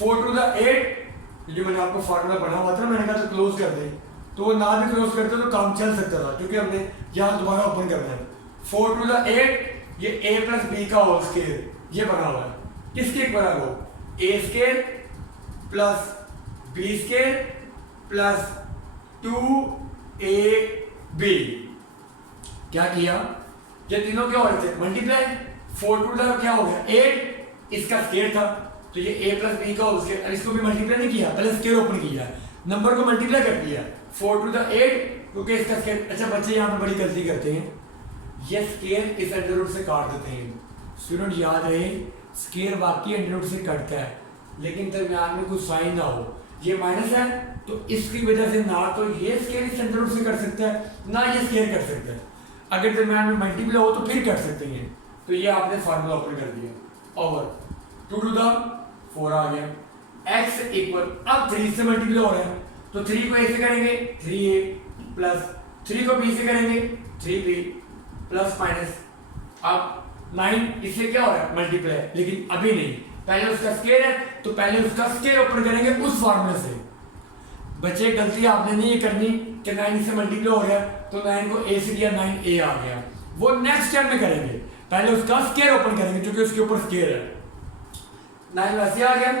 4 टू द 8 जो मैंने आपको फार्मूला पढ़ा हुआ था, मैंने कहा तो क्लोज कर दें, तो वो ना भी क्लोज करते तो काम चल सकता था, क्योंकि हमने यहाँ दोबारा ओपन करना है। 4 टू द 8 ये a प्लस बी का होल स्केयर ये बना हुआ है, किसके इक्वल हो, a square plus B square plus 2ab। क्या किया, ये तीनों क्या हो रहे थे मल्टीप्लाई, 4 टू द क्या हो गया 8, इसका स्केयर था तो ये a प्लस बी का होल स्केयर, इसको भी मल्टीप्लाई नहीं किया, पहले स्केयर ओपन किया, नंबर को मल्टीप्लाई कर दिया 4 टू द 8 क्योंकि इसका स्केयर। अच्छा बच्चे यहाँ पे बड़ी गलती करते हैं, ये स्केयर इस अंडर रूट से काट देते हैं। स्टूडेंट याद रहे स्केयर वाकई अंडर रूट से कटता है, लेकिन दरमियान में कुछ साइन ना हो, ये माइनस है तो इसकी वजह से ना तो ये स्केयर इस अंडर रूट से कर सकता है, ना ये स्केयर कर सकता है। अगर दरमियान में मल्टीप्लाई हो तो फिर कर सकते हैं, तो ये आपने फार्मूला ओपन कर दिया, ओवर 2 टू द 4 आ गया, x इक्वल, अब 3 से मल्टीप्लाई हो रहा है तो 3 को a से करेंगे 3a प्लस 3 को b से करेंगे 3b प्लस माइनस, अब 9 इससे क्या हो रहा है मल्टीप्लाई, लेकिन अभी नहीं, पहले उसका स्केयर है तो पहले उसका स्केयर ओपन करेंगे उस फार्मूले से। बच्चे गलती आपने नहीं करनी कि 9 से मल्टीप्लाई हो रहा है तो 9 को a से दिया 9a आ गया, वो नेक्स्ट टाइम में करेंगे, पहले उसका स्केयर ओपन करेंगे क्योंकि उसके ऊपर स्केयर है। 9 वैसे आ गया,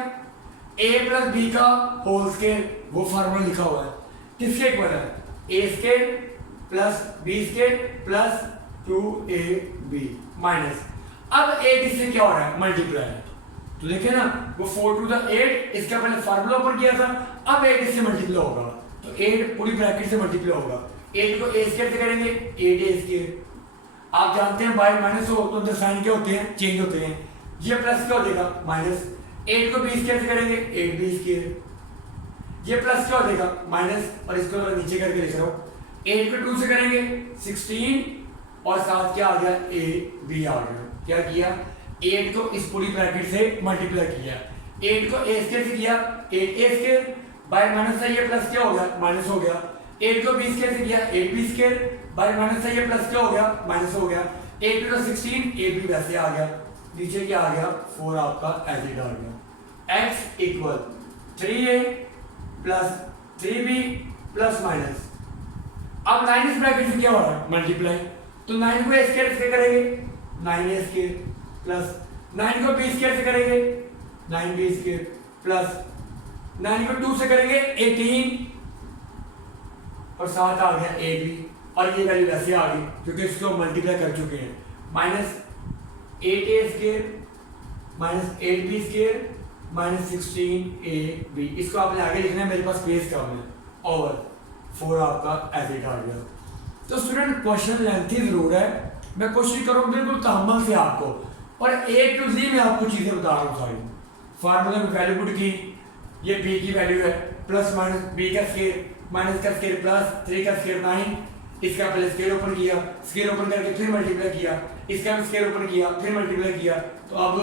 a प्लस बी का होल स्केयर वो फार्मूला लिखा हुआ है, किसके इक्वल है, a square plus b square plus 2ab minus, अब a किससे क्या हो रहा है मल्टीप्लाई, तो देखे ना वो 4 टू द 8 इसका पहले फार्मूला ओपन किया था, अब 8 इससे मल्टीप्लाई होगा तो 8 पूरी ब्रैकेट से मल्टीप्लाई होगा, 8 को a स्केयर से करेंगे 8a स्केयर, आप जानते हैं बाय माइनस हो तो अंदर साइन क्या होते हैं चेंज होते हैं, ये प्लस क्या हो जाएगा माइनस, 8 को b स्केयर से करेंगे 8b स्केयर, ये प्लस क्या हो जाएगा माइनस, और इसको मैं नीचे करके लिख रहा हूँ, 8 को 2 से करेंगे 16 और साथ क्या आ गया ab आ गया। क्या किया, 8 को इस पूरी ब्रैकेट से मल्टीप्लाई किया, 8 को a स्केयर से किया 8a स्केयर, बाय माइनस से ये प्लस क्या हो गया माइनस हो गया, 8 को b स्केयर से किया 8b स्केयर, बाय माइनस से ये प्लस क्या हो गया माइनस हो गया, 8 को 16 ab वैसे आ गया, नीचे क्या आ गया 4 आपका एज इट आ गया, x equal 3a plus 3b plus minus, अब 9 इस ब्रैकेट से क्या हो रहा है मल्टीप्लाई, तो 9 को a स्केयर से करेंगे 9a स्केयर प्लस 9 को b स्केयर से करेंगे 9b स्केयर प्लस 9 को 2 से करेंगे 18 और साथ आ गया ab, और ये वैल्यू वैसे आ गई क्योंकि इसको मल्टीप्लाई कर चुके हैं, minus 8a square minus 8b square minus 16ab, इसको आपने आगे लिखना है, मेरे पास स्पेस कम है, ओवर 4 आपका एज इट आ गया। तो स्टूडेंट क्वेश्चन लेंथी जरूर है, मैं कोशिश करूँ बिल्कुल तहम्मुल से आपको, और A to Z में आपको चीजें बता रहा हूँ सारी, फार्मूला में वैल्यू पुट की, ये b की वैल्यू है प्लस माइनस b का स्केयर माइनस का स्केयर प्लस 3 का स्केयर 9, इसका पहले स्केयर ओपन किया, स्केयर ओपन करके फिर मल्टीप्लाई किया, इसका भी स्केयर ओपन किया फिर मल्टीप्लाई किया, तो अब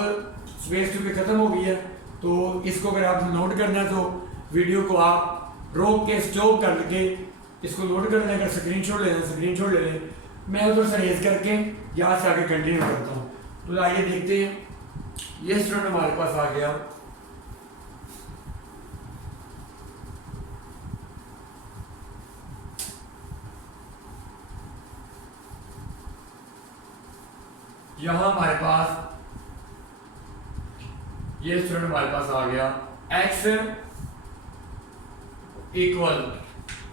स्पेस टू खत्म हो गई है। तो इसको अगर आप नोट करना है तो वीडियो को आप रोक के स्टॉप करके इसको नोट करना है, अगर स्क्रीनशॉट लेना स्क्रीनशॉट ले लें, मैं उधर से रेज करके यहाँ से आगे कंटिन्यू करता हूँ। तो आइए देखते हैं, ये स्टूडेंट हमारे पास आ गया, यहाँ हमारे पास ये स्टूडेंट हमारे पास आ गया x equal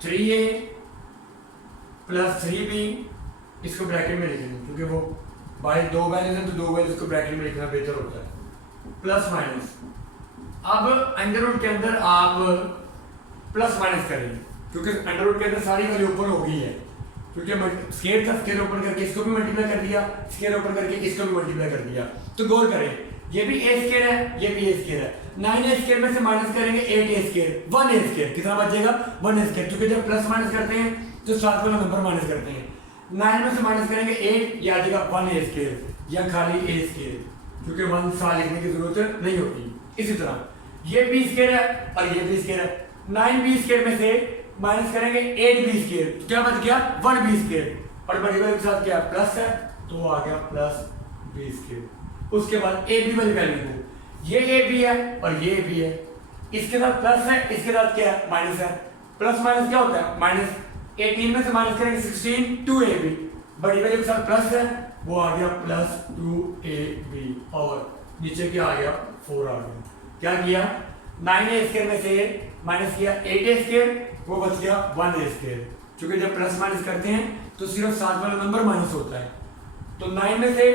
3a plus 3b, इसको ब्रैकेट में लिखेंगे क्योंकि वो बाई दो वैल्यूज है तो दो वैल्यूज को ब्रैकेट में लिखना बेहतर होता है, प्लस माइनस। अब अंडर रूट के अंदर आप प्लस माइनस करेंगे क्योंकि अंडर रूट के अंदर सारी वैल्यू ऊपर हो गई है, क्योंकि स्केयर था, स्केयर ओपन करके इसको भी मल्टीप्लाई कर दिया, स्केयर ओपन करके इसको भी मल्टीप्लाई कर दिया। तो गौर करें, ये भी ए स्केयर है, ये भी ए स्केयर है, 9a स्केयर में से माइनस करेंगे 8a स्केयर, 1a स्केयर कितना बचेगा 1a स्केयर, क्योंकि जब प्लस माइनस करते हैं तो साथ वाला नंबर माइनस करते हैं, 9 में से माइनस करेंगे 8, या आ जाएगा 1a स्केयर या खाली a स्केयर, क्योंकि 1 सा लिखने की जरूरत नहीं होती। इसी तरह ये b स्केयर है और ये b स्केयर है, 9b स्केयर में से माइनस करेंगे 8b स्केयर, तो क्या बच गया 1b स्केयर, और बड़ी वाले के साथ क्या प्लस है तो आ गया प्लस b स्केयर। उसके बाद ए बी वाली वैल्यू को, ये ए बी है और ये बी है, इसके साथ प्लस है, इसके साथ क्या है माइनस है, प्लस माइनस क्या होता है माइनस, 18 में से माइनस करेंगे 16 2ab, बड़ी वैल्यू के साथ प्लस है वो आ गया प्लस 2ab, और नीचे क्या आ गया 4 आ गया। क्या किया 9a स्क्वायर में से माइनस किया 8a स्क्वायर, वो बच गया 1a स्क्वायर, क्योंकि जब प्लस माइनस करते हैं तो सिर्फ साथ वाला नंबर माइनस होता है। तो 9 में से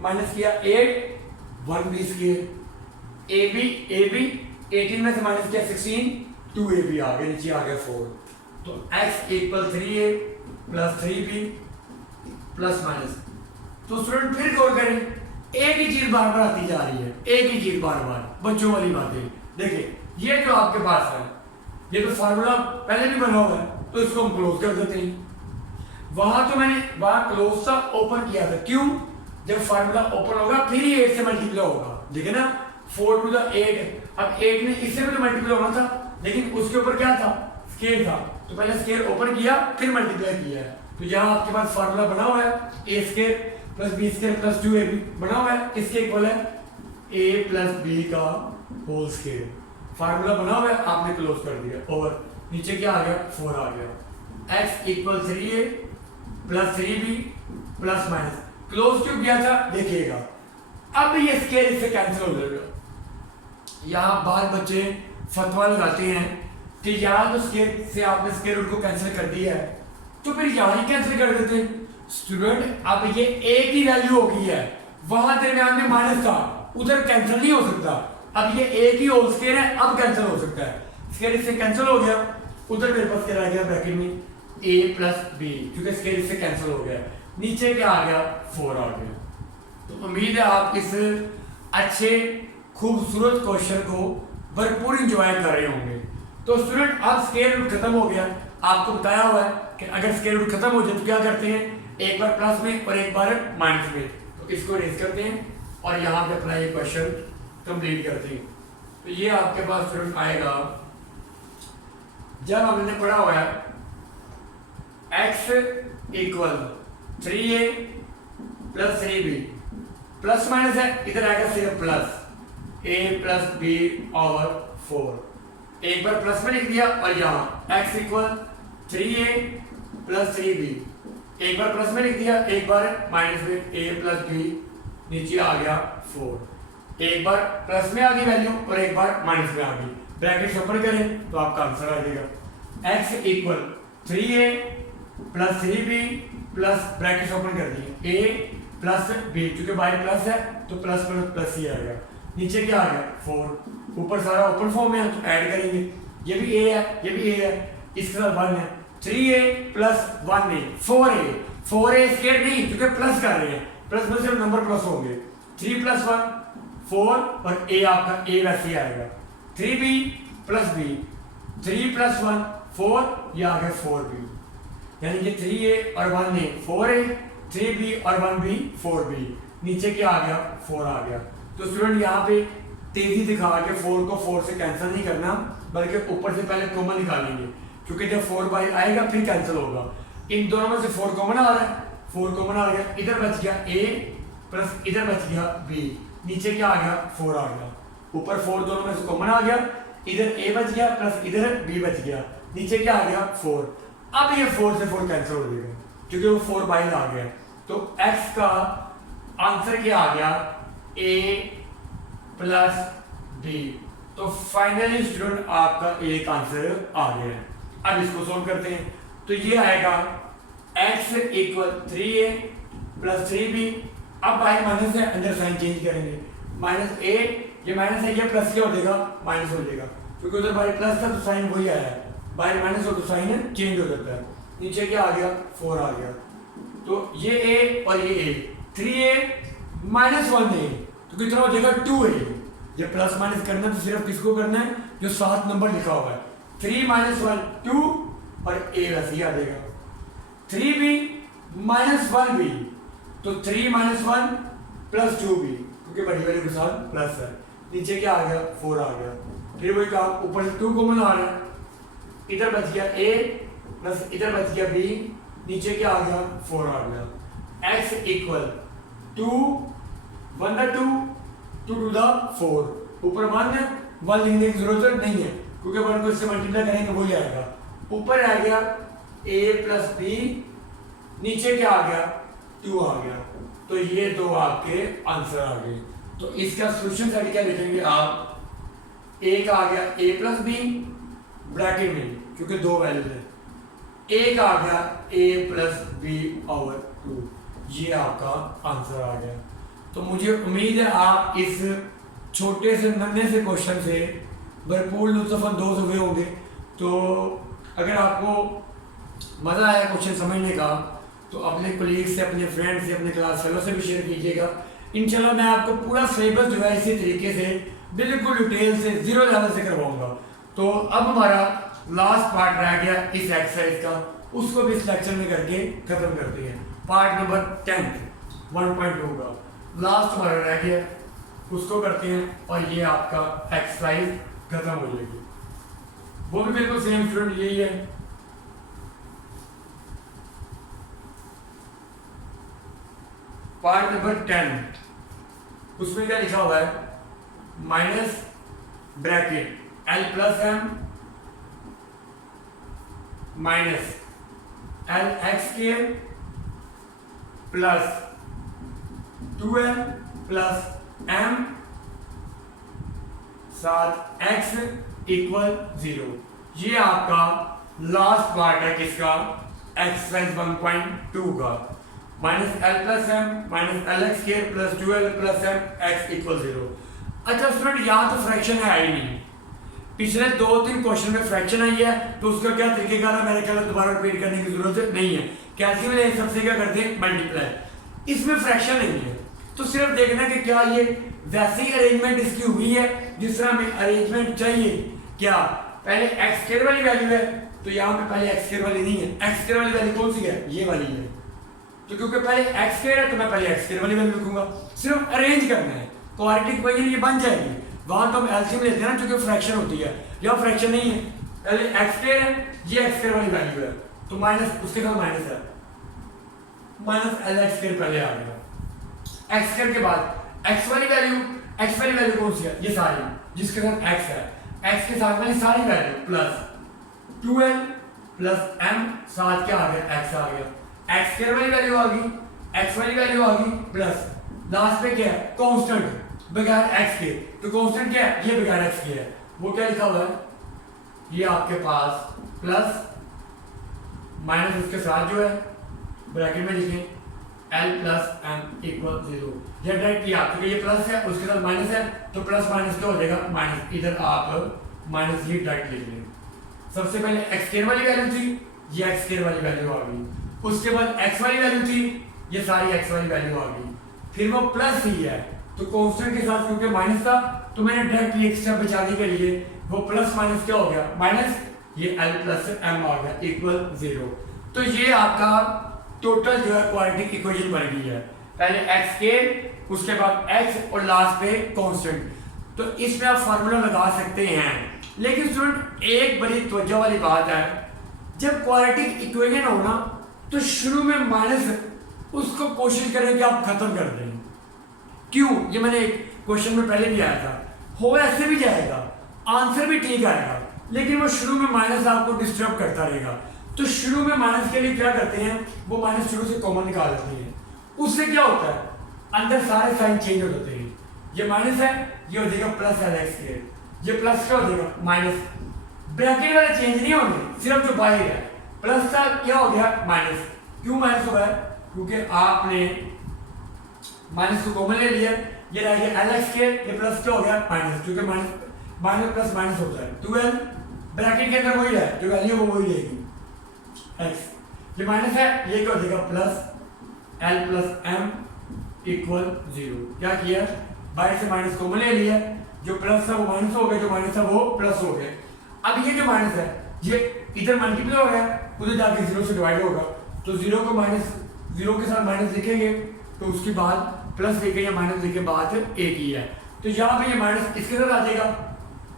माइनस किया 8 1b स्क्वायर, ab 18 में से माइनस किया 16 2ab आ गया, नीचे आ गया 4। तो x equal 3a plus 3b plus minus. तो स्टूडेंट फिर गौर करें, एक ही चीज बार बार आती जा रही है, एक ही चीज बार बार, बच्चों वाली बातें। देखिए ये जो आपके पास है, ये तो फार्मूला पहले भी बना हुआ है, तो इसको हम क्लोज कर देते हैं। वहां तो मैंने वहां क्लोज था, ओपन किया था, क्यों? जब फार्मूला ओपन होगा फिर ही 8 से मल्टीप्लाई होगा, देखिए ना 4 टू द 8, अब 8 ने इससे भी तो मल्टीप्लाई होना था, लेकिन उसके ऊपर क्या था स्केयर था, तो पहले स्केयर ओपन किया फिर मल्टीप्लाई किया है। तो यहाँ आपके पास फार्मूला बना हुआ है a square plus B square plus 2ab बना हुआ है, किसके इक्वल है a प्लस बी का होल स्केयर, फार्मूला बना हुआ है, आपने क्लोज कर दिया, और नीचे क्या आ गया 4 आ गया। x equal 3a plus 3b plus minus, close क्यों किया था देखिएगा, अब ये स्केयर इससे कैंसिल हो जाएगा। यहाँ बाहर बच्चे फतवा लगाते हैं कि यहाँ तो स्केयर से आपने स्केयर रूट को कैंसिल कर दिया है, तो फिर यहाँ ही कैंसिल कर देते। स्टूडेंट अब ये a की वैल्यू हो गई है, वहां दरमियान में माइनस था, उधर कैंसिल नहीं हो सकता, अब ये a की होल स्केयर है, अब कैंसिल हो सकता है, स्केयर इससे कैंसिल हो गया, उधर मेरे पास क्या रह गया ब्रैकेट में a प्लस b, क्योंकि स्केयर इससे कैंसिल हो गया, नीचे क्या आ गया 4 आ गया। तो उम्मीद है आप इस अच्छे खूबसूरत क्वेश्चन को भरपूर इंजॉय कर रहे होंगे। तो स्टूडेंट अब स्केयर रूट खत्म हो गया, आपको बताया हुआ है कि अगर स्केयर रूट खत्म हो जाए तो क्या करते हैं, एक बार प्लस में और एक बार माइनस में, तो इसको रेज करते हैं और यहाँ पे अपना ये क्वेश्चन कंप्लीट करते हैं। तो ये आपके पास स्टूडेंट आएगा, जब हमने पढ़ा हुआ है x equal 3a plus 3b, plus minus है, इधर आएगा सिर्फ प्लस a प्लस b और 4, एक बार प्लस में लिख दिया, और यहाँ x equal 3a plus 3b, एक बार प्लस में लिख दिया, एक बार माइनस में a प्लस b, नीचे आ गया 4, एक बार प्लस में आ गई वैल्यू और एक बार माइनस में आ गई, ब्रैकेट ओपन करें तो आपका आंसर आ जाएगा x equal 3a plus 3b plus bracket open कर दिए a प्लस b, क्योंकि बाई प्लस है तो प्लस प्लस प्लस ही आएगा, नीचे क्या आ गया 4, ऊपर सारा ओपन फॉर्म में है तो ऐड करेंगे, ये भी a है ये भी a है, इसके साथ 1 है, 3a plus 1a 4a square नहीं, क्योंकि प्लस कर रहे हैं, प्लस में सिर्फ नंबर प्लस होंगे, 3 प्लस 1 4 और a आपका a वैसे ही आएगा 3b प्लस b 3 प्लस 1 4 ये आ गया 4b यानी कि 3a और 1a 4a 3b और 1b 4b नीचे क्या आ गया 4 आ गया। तो स्टूडेंट यहाँ पे तेजी दिखा के 4 को 4 से कैंसिल नहीं करना बल्कि ऊपर से पहले कॉमन निकालेंगे क्योंकि जब 4 बाई आएगा फिर कैंसिल होगा। इन दोनों में से 4 कॉमन आ रहा है 4 कॉमन आ गया इधर बच गया a प्लस इधर बच गया b नीचे क्या आ गया 4 आ गया ऊपर 4 दोनों में से कॉमन आ गया इधर a बच गया प्लस इधर b बच गया नीचे क्या आ गया 4। अब ये 4 से 4 कैंसिल हो जाएगा क्योंकि वो 4 बाई आ गया तो x का आंसर क्या आ गया a प्लस b। तो फाइनली स्टूडेंट आपका एक आंसर आ गया है। अब इसको सोल्व करते हैं तो ये आएगा x equal 3a plus 3b। अब बाई माइनस है अंदर साइन चेंज करेंगे माइनस a ये माइनस है ये प्लस क्या हो जाएगा माइनस हो जाएगा क्योंकि उधर बाई प्लस था तो साइन वही आया है बाई माइनस हो तो साइन चेंज हो जाता है। नीचे क्या आ गया 4 आ गया तो ये a और ये a 3a माइनस 1a तो कितना हो जाएगा 2a। ये प्लस माइनस करना तो सिर्फ किसको करना है जो 7 नंबर लिखा हुआ है 3 माइनस 1 2 और a वैसे ही आ जाएगा 3b माइनस 1b तो 3 माइनस 1 प्लस 2b क्योंकि बड़ी वाली के साथ प्लस है नीचे क्या आ गया 4 आ गया फिर वही काम ऊपर से 2 कॉमन आ रहा है इधर बच गया a प्लस इधर बच गया b नीचे क्या आ गया 4 आ गया x इक्वल 2 1 2 2 टू द 4 ऊपर 1 लिखने की जरूरत नहीं है क्योंकि 1 को इससे मल्टीप्लाई करेंगे वही आएगा ऊपर आ गया a प्लस b नीचे क्या आ गया 2 आ गया तो ये दो आपके आंसर आ गए। तो इसका सोल्यूशन साइड क्या लिखेंगे आप एक आ गया a प्लस b ब्रैकेट में क्योंकि दो वैल्यूज है एक आ गया a प्लस b ओवर 2 ये आपका आंसर आ गया। तो मुझे उम्मीद है आप इस छोटे से नन्हे से क्वेश्चन से भरपूर लुत्फ़अंदोज़ हुए होंगे। तो अगर आपको मज़ा आया क्वेश्चन समझने का तो अपने कोलीग से अपने फ्रेंड से अपने क्लास फेलो से भी शेयर कीजिएगा। इंशाल्लाह मैं आपको पूरा सिलेबस जो है इसी तरीके से बिल्कुल डिटेल से 0 लेवल से करवाऊंगा। तो अब हमारा लास्ट पार्ट रह गया इस एक्सरसाइज का उसको भी इस लेक्चर में करके ख़त्म करते हैं। पार्ट नंबर 10 1.2 का लास्ट हमारा रह गया उसको करते हैं और ये आपका एक्सरसाइज खत्म हो जाएगी। वो भी बिल्कुल सेम स्टूडेंट यही है। पार्ट नंबर 10 उसमें क्या लिखा हुआ है minus bracket l plus m minus l x square plus 2l plus m साथ x इक्वल 0। ये आपका लास्ट पार्ट है किसका एक्सरसाइज 1.2 का minus L plus M minus L X square plus 2l plus M X equal 0। अच्छा student यहाँ तो fraction है ही नहीं, पिछले 2-3 क्वेश्चन में फ्रैक्शन आई है तो उसका क्या तरीकेकार है मेरे ख्याल में दोबारा रिपीट करने की जरूरत नहीं है। कैसे में सबसे क्या करते हैं मल्टीप्लाई, इसमें फ्रैक्शन नहीं है तो सिर्फ देखना कि क्या ये वैसी अरेंजमेंट इसकी हुई है जिस तरह हमें अरेंजमेंट चाहिए। क्या पहले एक्स स्क्वायर वाली वैल्यू है तो यहाँ पे पहले एक्स स्क्वायर वाली नहीं है, एक्स स्क्वायर वाली वैल्यू कौन सी है ये वाली है तो क्योंकि पहले एक्स स्क्वायर है तो मैं पहले एक्स स्क्वायर वाली वैल्यू लिखूंगा। सिर्फ अरेंज करना है क्वाड्रेटिक इक्वेशन ये बन जाएगी। वहां तो हम एलसीएम लेते हैं ना क्योंकि फ्रैक्शन होती है, यहाँ फ्रैक्शन नहीं है पहले एक्स स्क्वायर है ये एक्स स्क्वायर वाली वैल्यू है तो माइनस उसके साथ माइनस है माइनस एल एक्स स्क्वायर पहले आ गया। एक्स स्क्वायर के बाद एक्स वाली वैल्यू कौन सी है ये सारी जिसके साथ एक्स है, एक्स के साथ वाली सारी value plus 2l plus m साथ क्या आ गया एक्स आ गया, एक्स स्क्वायर वाली वैल्यू आ गई एक्स वाली वैल्यू आ गई प्लस लास्ट पे क्या है कांस्टेंट बगैर एक्स के तो कांस्टेंट क्या है ये बगैर एक्स के है वो क्या लिखा हुआ है ये आपके पास प्लस माइनस उसके साथ जो है ब्रैकेट में लिखें l प्लस m इक्वल 0। ये डायरेक्ट किया क्योंकि ये प्लस है उसके साथ माइनस है तो प्लस माइनस क्या हो जाएगा माइनस, इधर आप माइनस ये डायरेक्ट लिख लें। सबसे पहले एक्स स्क्वायर वाली वैल्यू थी ये एक्स स्क्वायर वाली वैल्यू आ गई, उसके बाद एक्स वाली वैल्यू थी ये सारी एक्स वाली वैल्यू आ गई, फिर वो प्लस ही है तो कांस्टेंट के साथ क्योंकि माइनस था तो मैंने डायरेक्टली एक स्टेप बचाने के लिए वो प्लस माइनस क्या हो गया, माइनस, ये l प्लस m आ गया इक्वल 0। तो ये आपका टोटल जो है क्वाड्रेटिक इक्वेशन बन गई है। पहले x के, उसके बाद x और लास्ट पे कांस्टेंट। तो इसमें आप फार्मूला लगा सकते हैं, लेकिन स्टूडेंट एक बड़ी तवज्जो वाली बात है, जब क्वाड्रेटिक इक्वेशन हो ना तो शुरू में माइनस उसको कोशिश करें कि आप खत्म कर दें। क्यों? ये मैंने एक क्वेश्चन में पहले भी आया था, हो ऐसे भी जाएगा, आंसर भी ठीक आएगा, लेकिन वो शुरू में माइनस आपको डिस्टर्ब करता रहेगा। तो शुरू में माइनस के लिए क्या करते हैं, वो माइनस शुरू से कॉमन निकाल देते हैं। उससे क्या होता है, अंदर सारे साइन चेंज हो जाते हैं। ये माइनस है, ये हो जाएगा प्लस LX के, ये प्लस क्या हो जाएगा माइनस, ब्रैकेट वाले चेंज नहीं होंगे, सिर्फ जो बाहर है प्लस का क्या हो गया माइनस। क्यों माइनस हुआ है, क्योंकि आपने माइनस को कॉमन ले लिया, ये रह गया LX के, ये प्लस क्या हो गया माइनस, क्योंकि माइनस प्लस माइनस होता है। 12 ब्रैकेट के अंदर वही है, जो वैल्यू वो वही रहेगी x, ये माइनस है, ये क्या हो जाएगा plus l plus m equal 0। क्या किया, बाहर से माइनस कॉमन ले लिया, जो प्लस था वो माइनस हो गया, जो माइनस था वो प्लस हो गया। अब ये जो माइनस है ये इधर मल्टीप्लाई हो गया, उधर जाके 0 से डिवाइड होगा, तो 0 को माइनस 0 के साथ माइनस लिखेंगे तो उसके बाद प्लस लिखे या माइनस लिखे, बात एक ही है। तो यहाँ पे ये माइनस इसके साथ आ जाएगा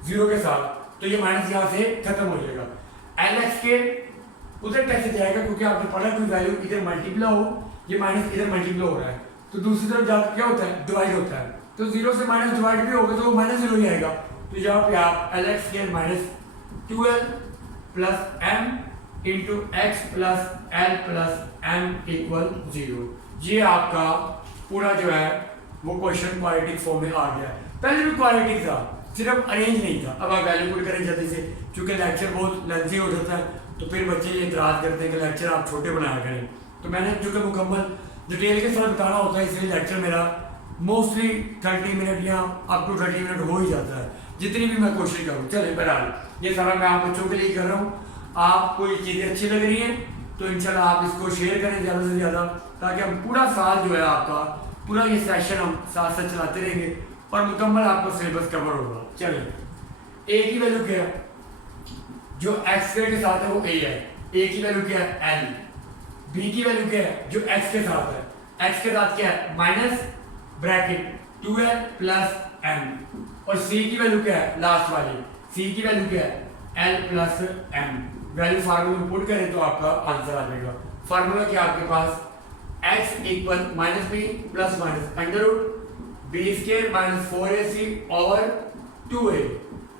0 के साथ, तो ये माइनस यहाँ से खत्म हो जाएगा। LX के उधर कैसे जाएगा, क्योंकि आपने पढ़ा कोई वैल्यू इधर मल्टीप्लाई हो, ये माइनस इधर मल्टीप्लाई हो रहा है, तो दूसरी तरफ जाकर क्या होता है डिवाइड होता है, तो 0 से माइनस डिवाइड भी होगा तो वो माइनस 0 ही आएगा। तो यहाँ पे आप LX के minus 12 plus m into x plus l plus m equal 0। ये आपका पूरा जो है वो क्वेश्चन क्वाड्रेटिक फॉर्म में आ गया। पहले भी क्वाड्रेटिक था, सिर्फ अरेंज नहीं था। अब आप वैल्यू पुट करें जल्दी से, क्योंकि लेक्चर बहुत लेंथी हो जाता है, तो फिर बच्चे ये इतराज करते हैं कि लेक्चर आप छोटे बनाया करें। तो मैंने चूँकि मुकम्मल डिटेल के साथ बताना होता है, इसलिए लेक्चर मेरा मोस्टली 30 मिनट या अप टू 30 मिनट हो ही जाता है, जितनी भी मैं कोशिश करूँ। चले बहरहाल ये सारा मैं आप बच्चों के लिए कर रहा हूँ। आपको ये चीज़ें अच्छी लग रही हैं तो इंशाल्लाह आप इसको शेयर करें ज़्यादा से ज़्यादा, ताकि हम पूरा साल जो है आपका पूरा ये सेशन हम साथ साथ चलाते रहेंगे और मुकम्मल आपका सिलेबस कवर होगा। चलिए ए की वैल्यू क्या है, जो एक्स के साथ है वो ए है, ए की वैल्यू क्या है एल, बी की वैल्यू क्या है जो एक्स के साथ है, एक्स के साथ क्या है minus bracket 2l plus m, और सी की वैल्यू क्या है लास्ट वाली, सी की वैल्यू क्या है l plus m। Value formula में पुट करें तो आपका आंसर आ जाएगा। फार्मूला क्या आपके पास x equal minus B plus minus under root B square minus 4ac over 2a।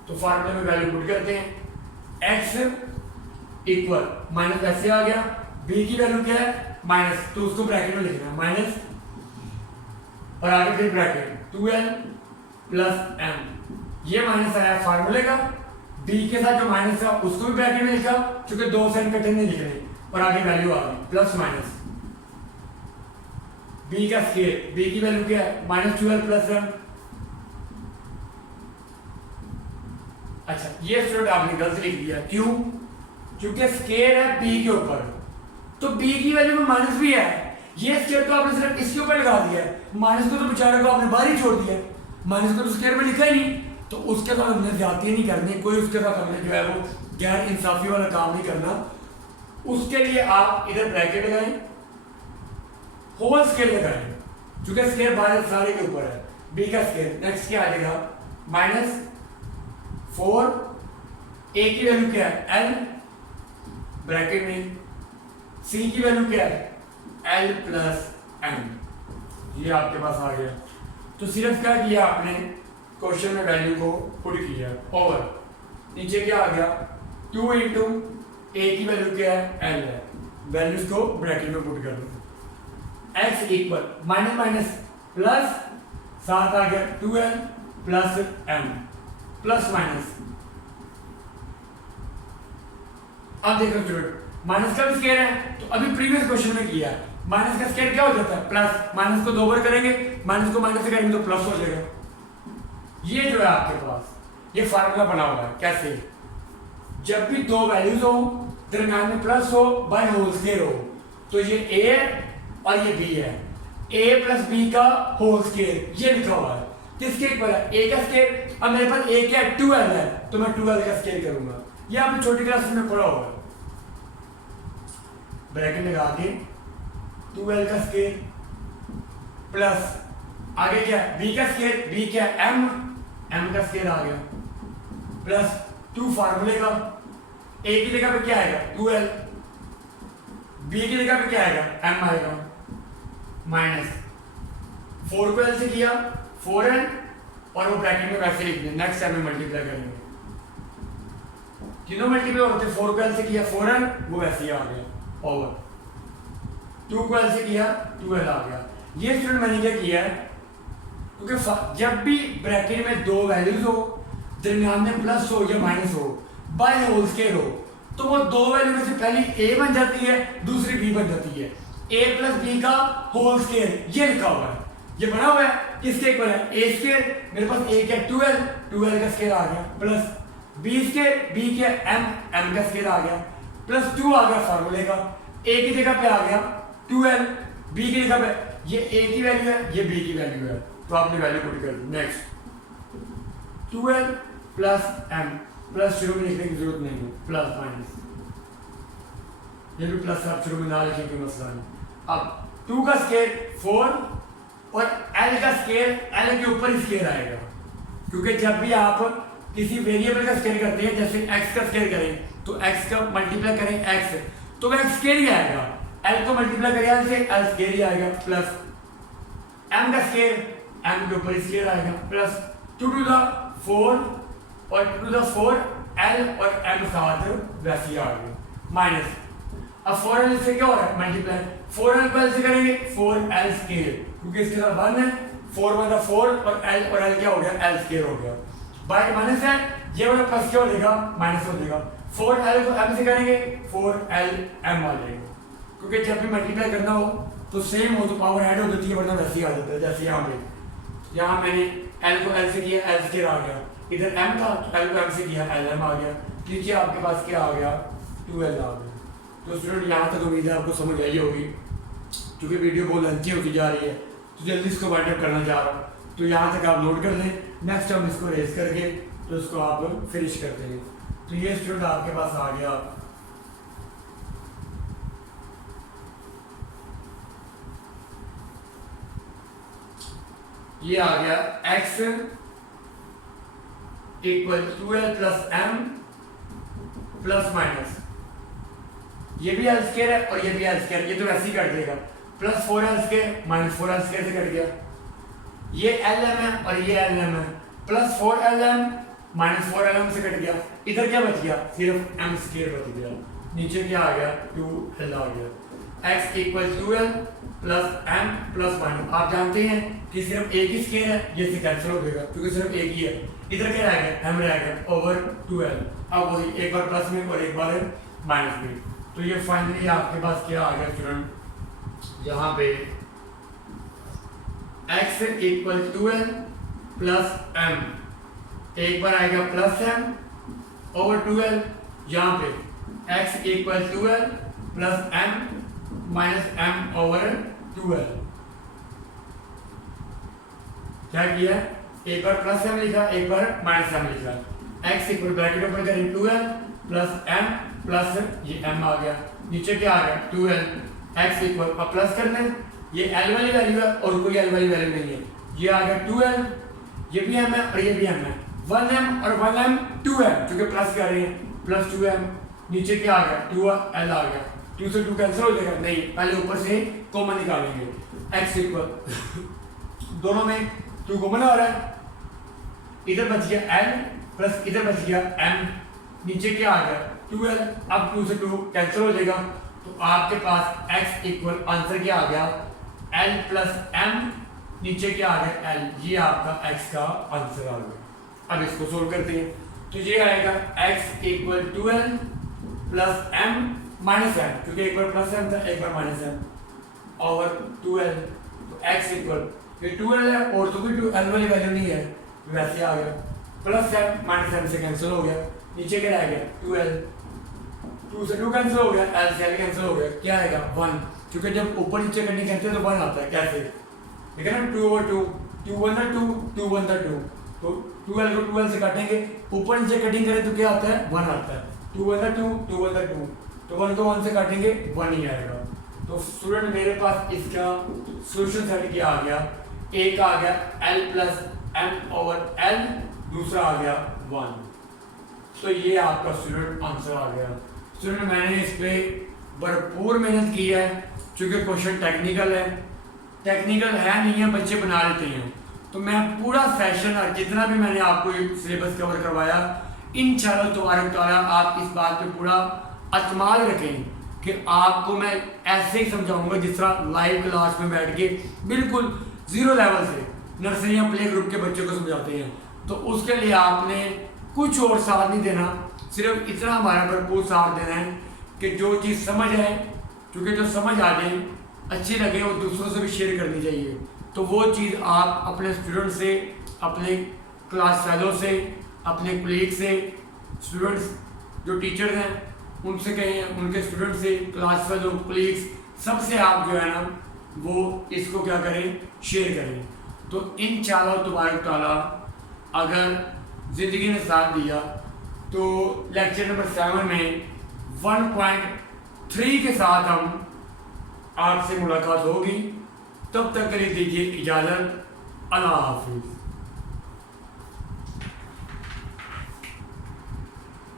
तो फार्मूले में वैल्यू पुट करते हैं, x इक्वल माइनस ऐसे आ गया, b की वैल्यू क्या है माइनस, तो उसको ब्रैकेट में लिखना है माइनस और आगे फिर ब्रैकेट 2l प्लस m। ये माइनस आया फार्मूले का, b के साथ जो माइनस था उसको भी ब्रैकेट में लिखा, क्योंकि दो साइन इकट्ठे नहीं लिख रहे, और आगे वैल्यू आ गई प्लस माइनस b का स्केयर, b की वैल्यू क्या है माइनस 12 प्लस m। अच्छा ये स्टूडेंट आपने गलत लिख दिया, क्यों? क्योंकि स्केयर है b के ऊपर, तो b की वैल्यू में माइनस भी है, ये स्केयर तो आपने सिर्फ इसके ऊपर लगा दिया है, माइनस को तो बेचारे को आपने बाहर ही छोड़ दिया, माइनस को तो स्केयर में लिखा ही नहीं, तो उसके साथ हमने ज्यादती नहीं करनी, कोई उसके साथ हमने जो है वो गैर इंसाफी वाला काम नहीं करना। उसके लिए आप इधर ब्रैकेट लगाएं, होल स्केयर लगाएं, क्योंकि स्केयर बाहर सारे के ऊपर है, b का स्केयर। नेक्स्ट क्या आ जाएगा माइनस 4, a की वैल्यू क्या है l ब्रैकेट में, c की वैल्यू क्या है l प्लस m। ये आपके पास आ गया। तो सिर्फ क्या किया आपने, क्वेश्चन में वैल्यू को पुट किया ओवर, नीचे क्या आ गया 2 इंटू ए की वैल्यू क्या है l है, वैल्यूज को ब्रैकेट में पुट कर दो, x equal minus minus plus, साथ आ गया 2l plus m plus minus. अब देखो स्टूडेंट माइनस का स्केयर है, तो अभी प्रीवियस क्वेश्चन में किया माइनस का स्केयर क्या हो जाता है प्लस, माइनस को 2 बार करेंगे, माइनस को माइनस से करेंगे तो प्लस हो जाएगा। ये जो है आपके पास ये फार्मूला बना हुआ है, कैसे, जब भी दो वैल्यूज हो दरम्यान में प्लस हो बाय होल स्केयर हो, तो ये a है और ये b है, ए प्लस बी का होल स्केयर, ये लिखा हुआ है। किसके इक्वल है? ए का स्केयर। अब मेरे पास ए क्या है? 12 है, तो मैं 12 का स्केयर करूंगा। ये आपने छोटी क्लास में पढ़ा होगा। ब्रैकेट लगा के 12 का स्केयर प्लस आगे क्या है? बी का स्केयर, बी क्या है? एम का स्केयर आ गया प्लस 2 फार्मूले का। ए की जगह पे क्या आएगा? 12, बी की जगह पे क्या आएगा? एम आएगा माइनस 4 को एल से किया 4n, और वो ब्रैकेट में वैसे लिख दिया। नेक्स्ट टाइम में मल्टीप्लाई करेंगे, तीनों मल्टीप्लाई होते। 4 को एल से किया 4n, वो वैसे ही आ गया ओवर 2 को एल से किया 2l आ गया। ये स्टूडेंट मैंने क्या किया है, क्योंकि जब भी ब्रैकेट में दो वैल्यूज हो, दरमियान में प्लस हो या माइनस हो, बाय होल स्केयर हो, तो वो दो वैल्यू में से पहली ए बन जाती है, दूसरी बी बन जाती है। ए प्लस बी का होल स्केयर, ये लिखा हुआ है, ये बना हुआ है। किसके इक्वल है? ए स्केयर, मेरे पास ए क्या? 12 का स्केयर आ गया प्लस बी स्केयर, बी क्या? एम का स्केयर आ गया प्लस 2 आ गया फार्मूले का। ए की जगह पे आ गया 12, बी की जगह पे ये ए की वैल्यू है, ये बी की वैल्यू है, तो आपने वैल्यू पुट कर दी। नेक्स्ट 12 प्लस एम, प्लस शुरू में लिखने की जरूरत नहीं है, प्लस माइनस, ये भी प्लस आप शुरू में ना लिखें कोई मसला नहीं। अब 2 का स्केयर 4 और एल का स्केयर, एल के ऊपर ही स्केयर आएगा, क्योंकि जब भी आप किसी वेरिएबल का स्केयर करते हैं, जैसे एक्स का स्केयर करें तो एक्स का मल्टीप्लाई करें एक्स, तो वह स्केयर ही आएगा। एल को मल्टीप्लाई करें एल से, एल स्केयर ही आएगा प्लस एम का स्केयर, एम के ऊपर स्केयर आएगा प्लस 2 to the 4 और 2 to the 4 एल और एम साथ वैसे ही आ गए माइनस। अब 4l से क्या हो रहा है? मल्टीप्लाई। 4l को l से करेंगे 4l स्केयर, क्योंकि इसके साथ 1 है, 4 1 4 और l क्या हो गया? l स्केयर हो गया। बाय माइनस है, ये वाला प्लस क्या हो जाएगा? माइनस हो जाएगा। 4l को m से करेंगे 4l m आ जाएगा, क्योंकि जब भी मल्टीप्लाई करना हो तो सेम हो तो पावर ऐड हो जाती है, वरना वैसे ही आ जाता है। जैसे यहाँ मैंने l को l से किया, l स्केयर आ गया, इधर m था तो l को m से किया, lm आ गया, नीचे आपके पास क्या आ गया? 2l आ गया। तो स्टूडेंट यहाँ तक उम्मीद है आपको समझ आई होगी, क्योंकि वीडियो बहुत लेंथी होती जा रही है, तो जल्दी इसको वाइंड अप करना चाह रहा हूँ, तो यहाँ तक आप नोट कर लें। नेक्स्ट हम इसको रेज करके तो इसको आप फिनिश कर देंगे। तो ये स्टूडेंट आपके पास आ गया, ये आ गया x equal 2l plus m plus minus, ये भी एल स्केयर है और ये भी एल स्केयर, ये तो ऐसे ही कट देगा, plus 4l square minus 4l square से कट गया। ये lm है और ये lm है, प्लस 4lm माइनस 4lm से कट गया। इधर क्या बच गया? सिर्फ m स्केयर बच गया। नीचे क्या आ गया? 2l आ गया। x equal 2l plus m plus minus, आप जानते हैं कि सिर्फ एक ही स्केयर है, ये से कैंसिल हो जाएगा क्योंकि सिर्फ एक ही है। इधर क्या रह गया? m रह गया ओवर 2l। अब वही एक बार प्लस में और एक बार माइनस में, तो ये फाइनली आपके पास क्या आ गया स्टूडेंट? यहाँ पे x equal 2l plus m, एक बार आएगा प्लस m ओवर 2l, यहाँ पे x equal 2l plus m minus m over 2l। क्या किया? एक बार प्लस m लिखा, एक बार माइनस m लिखा। x इक्वल ब्रैकेट ओपन करें 2l प्लस m प्लस ये m आ गया, नीचे क्या आ गया? 2l। x इक्वल अब प्लस करना है, ये l वाली वैल्यू है और कोई l वाली वैल्यू नहीं है, ये आ गया 2l, ये भी m है और ये भी m है, 1m और 1m 2m, क्योंकि प्लस कर रहे हैं प्लस 2m। नीचे क्या आ गया? 2l आ गया, 2 से 2 कैंसिल हो जाएगा, नहीं पहले ऊपर से कॉमन निकालेंगे। x इक्वल दोनों में 2 कॉमन आ रहा है, इधर बच गया l प्लस इधर बच गया m, नीचे क्या आ गया? 2l। अब 2 से 2 कैंसिल हो जाएगा, तो आपके पास x इक्वल आंसर क्या आ गया? l प्लस m, नीचे क्या आ गया? l, ये आपका x का आंसर आ गया। अब इसको सोल्व करते हैं, तो ये आएगा x equal 2l plus m minus m, क्योंकि एक बार प्लस m था एक बार माइनस m ओवर 2l। तो x इक्वल ये 2l है और तो कोई l वाली वैल्यू नहीं है, वैसे आ गया प्लस m माइनस m से कैंसिल हो गया, नीचे क्या रह गया? 2l, 2 से 2 कैंसिल हो गया, l से l कैंसिल हो गया, क्या आएगा? 1। क्योंकि जब ऊपर नीचे कटिंग करते हैं तो 1 आता है। कैसे? ठीक है ना, 2/2, 2/2, 2/2, तो 12 को 12 से काटेंगे, ऊपर नीचे कटिंग करें तो क्या आता है? 1 आता है। 2/2, 2/2, तो 1 को 1 से काटेंगे 1 ही आएगा। तो स्टूडेंट मेरे पास इसका सोल्यूशन सेट क्या आ गया? एक आ गया L प्लस M/L, दूसरा आ गया 1। तो ये आपका स्टूडेंट आंसर आ गया। स्टूडेंट मैंने इस पे भरपूर मेहनत की है, क्योंकि क्वेश्चन टेक्निकल है, टेक्निकल है नहीं है, बच्चे बना लेते हैं। तो मैं पूरा सेशन जितना भी मैंने आपको सिलेबस कवर करवाया, इंशाअल्लाह तबारक तआला आप इस बात पे पूरा अतमाद रखें कि आपको मैं ऐसे ही समझाऊंगा जिस तरह लाइव क्लास में बैठ के बिल्कुल 0 लेवल से नर्सरी या प्ले ग्रुप के बच्चों को समझाते हैं। तो उसके लिए आपने कुछ और साथ नहीं देना, सिर्फ इतना हमारा भरपूर साथ देना है कि जो चीज़ समझ है, क्योंकि जो समझ आ जाए, अच्छी लगे, वो दूसरों से भी शेयर करनी चाहिए। तो वो चीज़ आप अपने स्टूडेंट से, अपने क्लास फेलो से, अपने कोलीग से, स्टूडेंट्स जो टीचर्स हैं उनसे कहें, उनके स्टूडेंट से, क्लास फेलो, कोलीग्स, सबसे आप जो है ना वो इसको क्या करें? शेयर करें। तो इंशाअल्लाह तबारक तआला अगर ज़िंदगी ने साथ दिया तो लेक्चर नंबर 7 में 1.3 के साथ हम आपसे मुलाकात होगी। तब तक के लिए दीजिए इजाज़त। अल्लाह हाफिज़।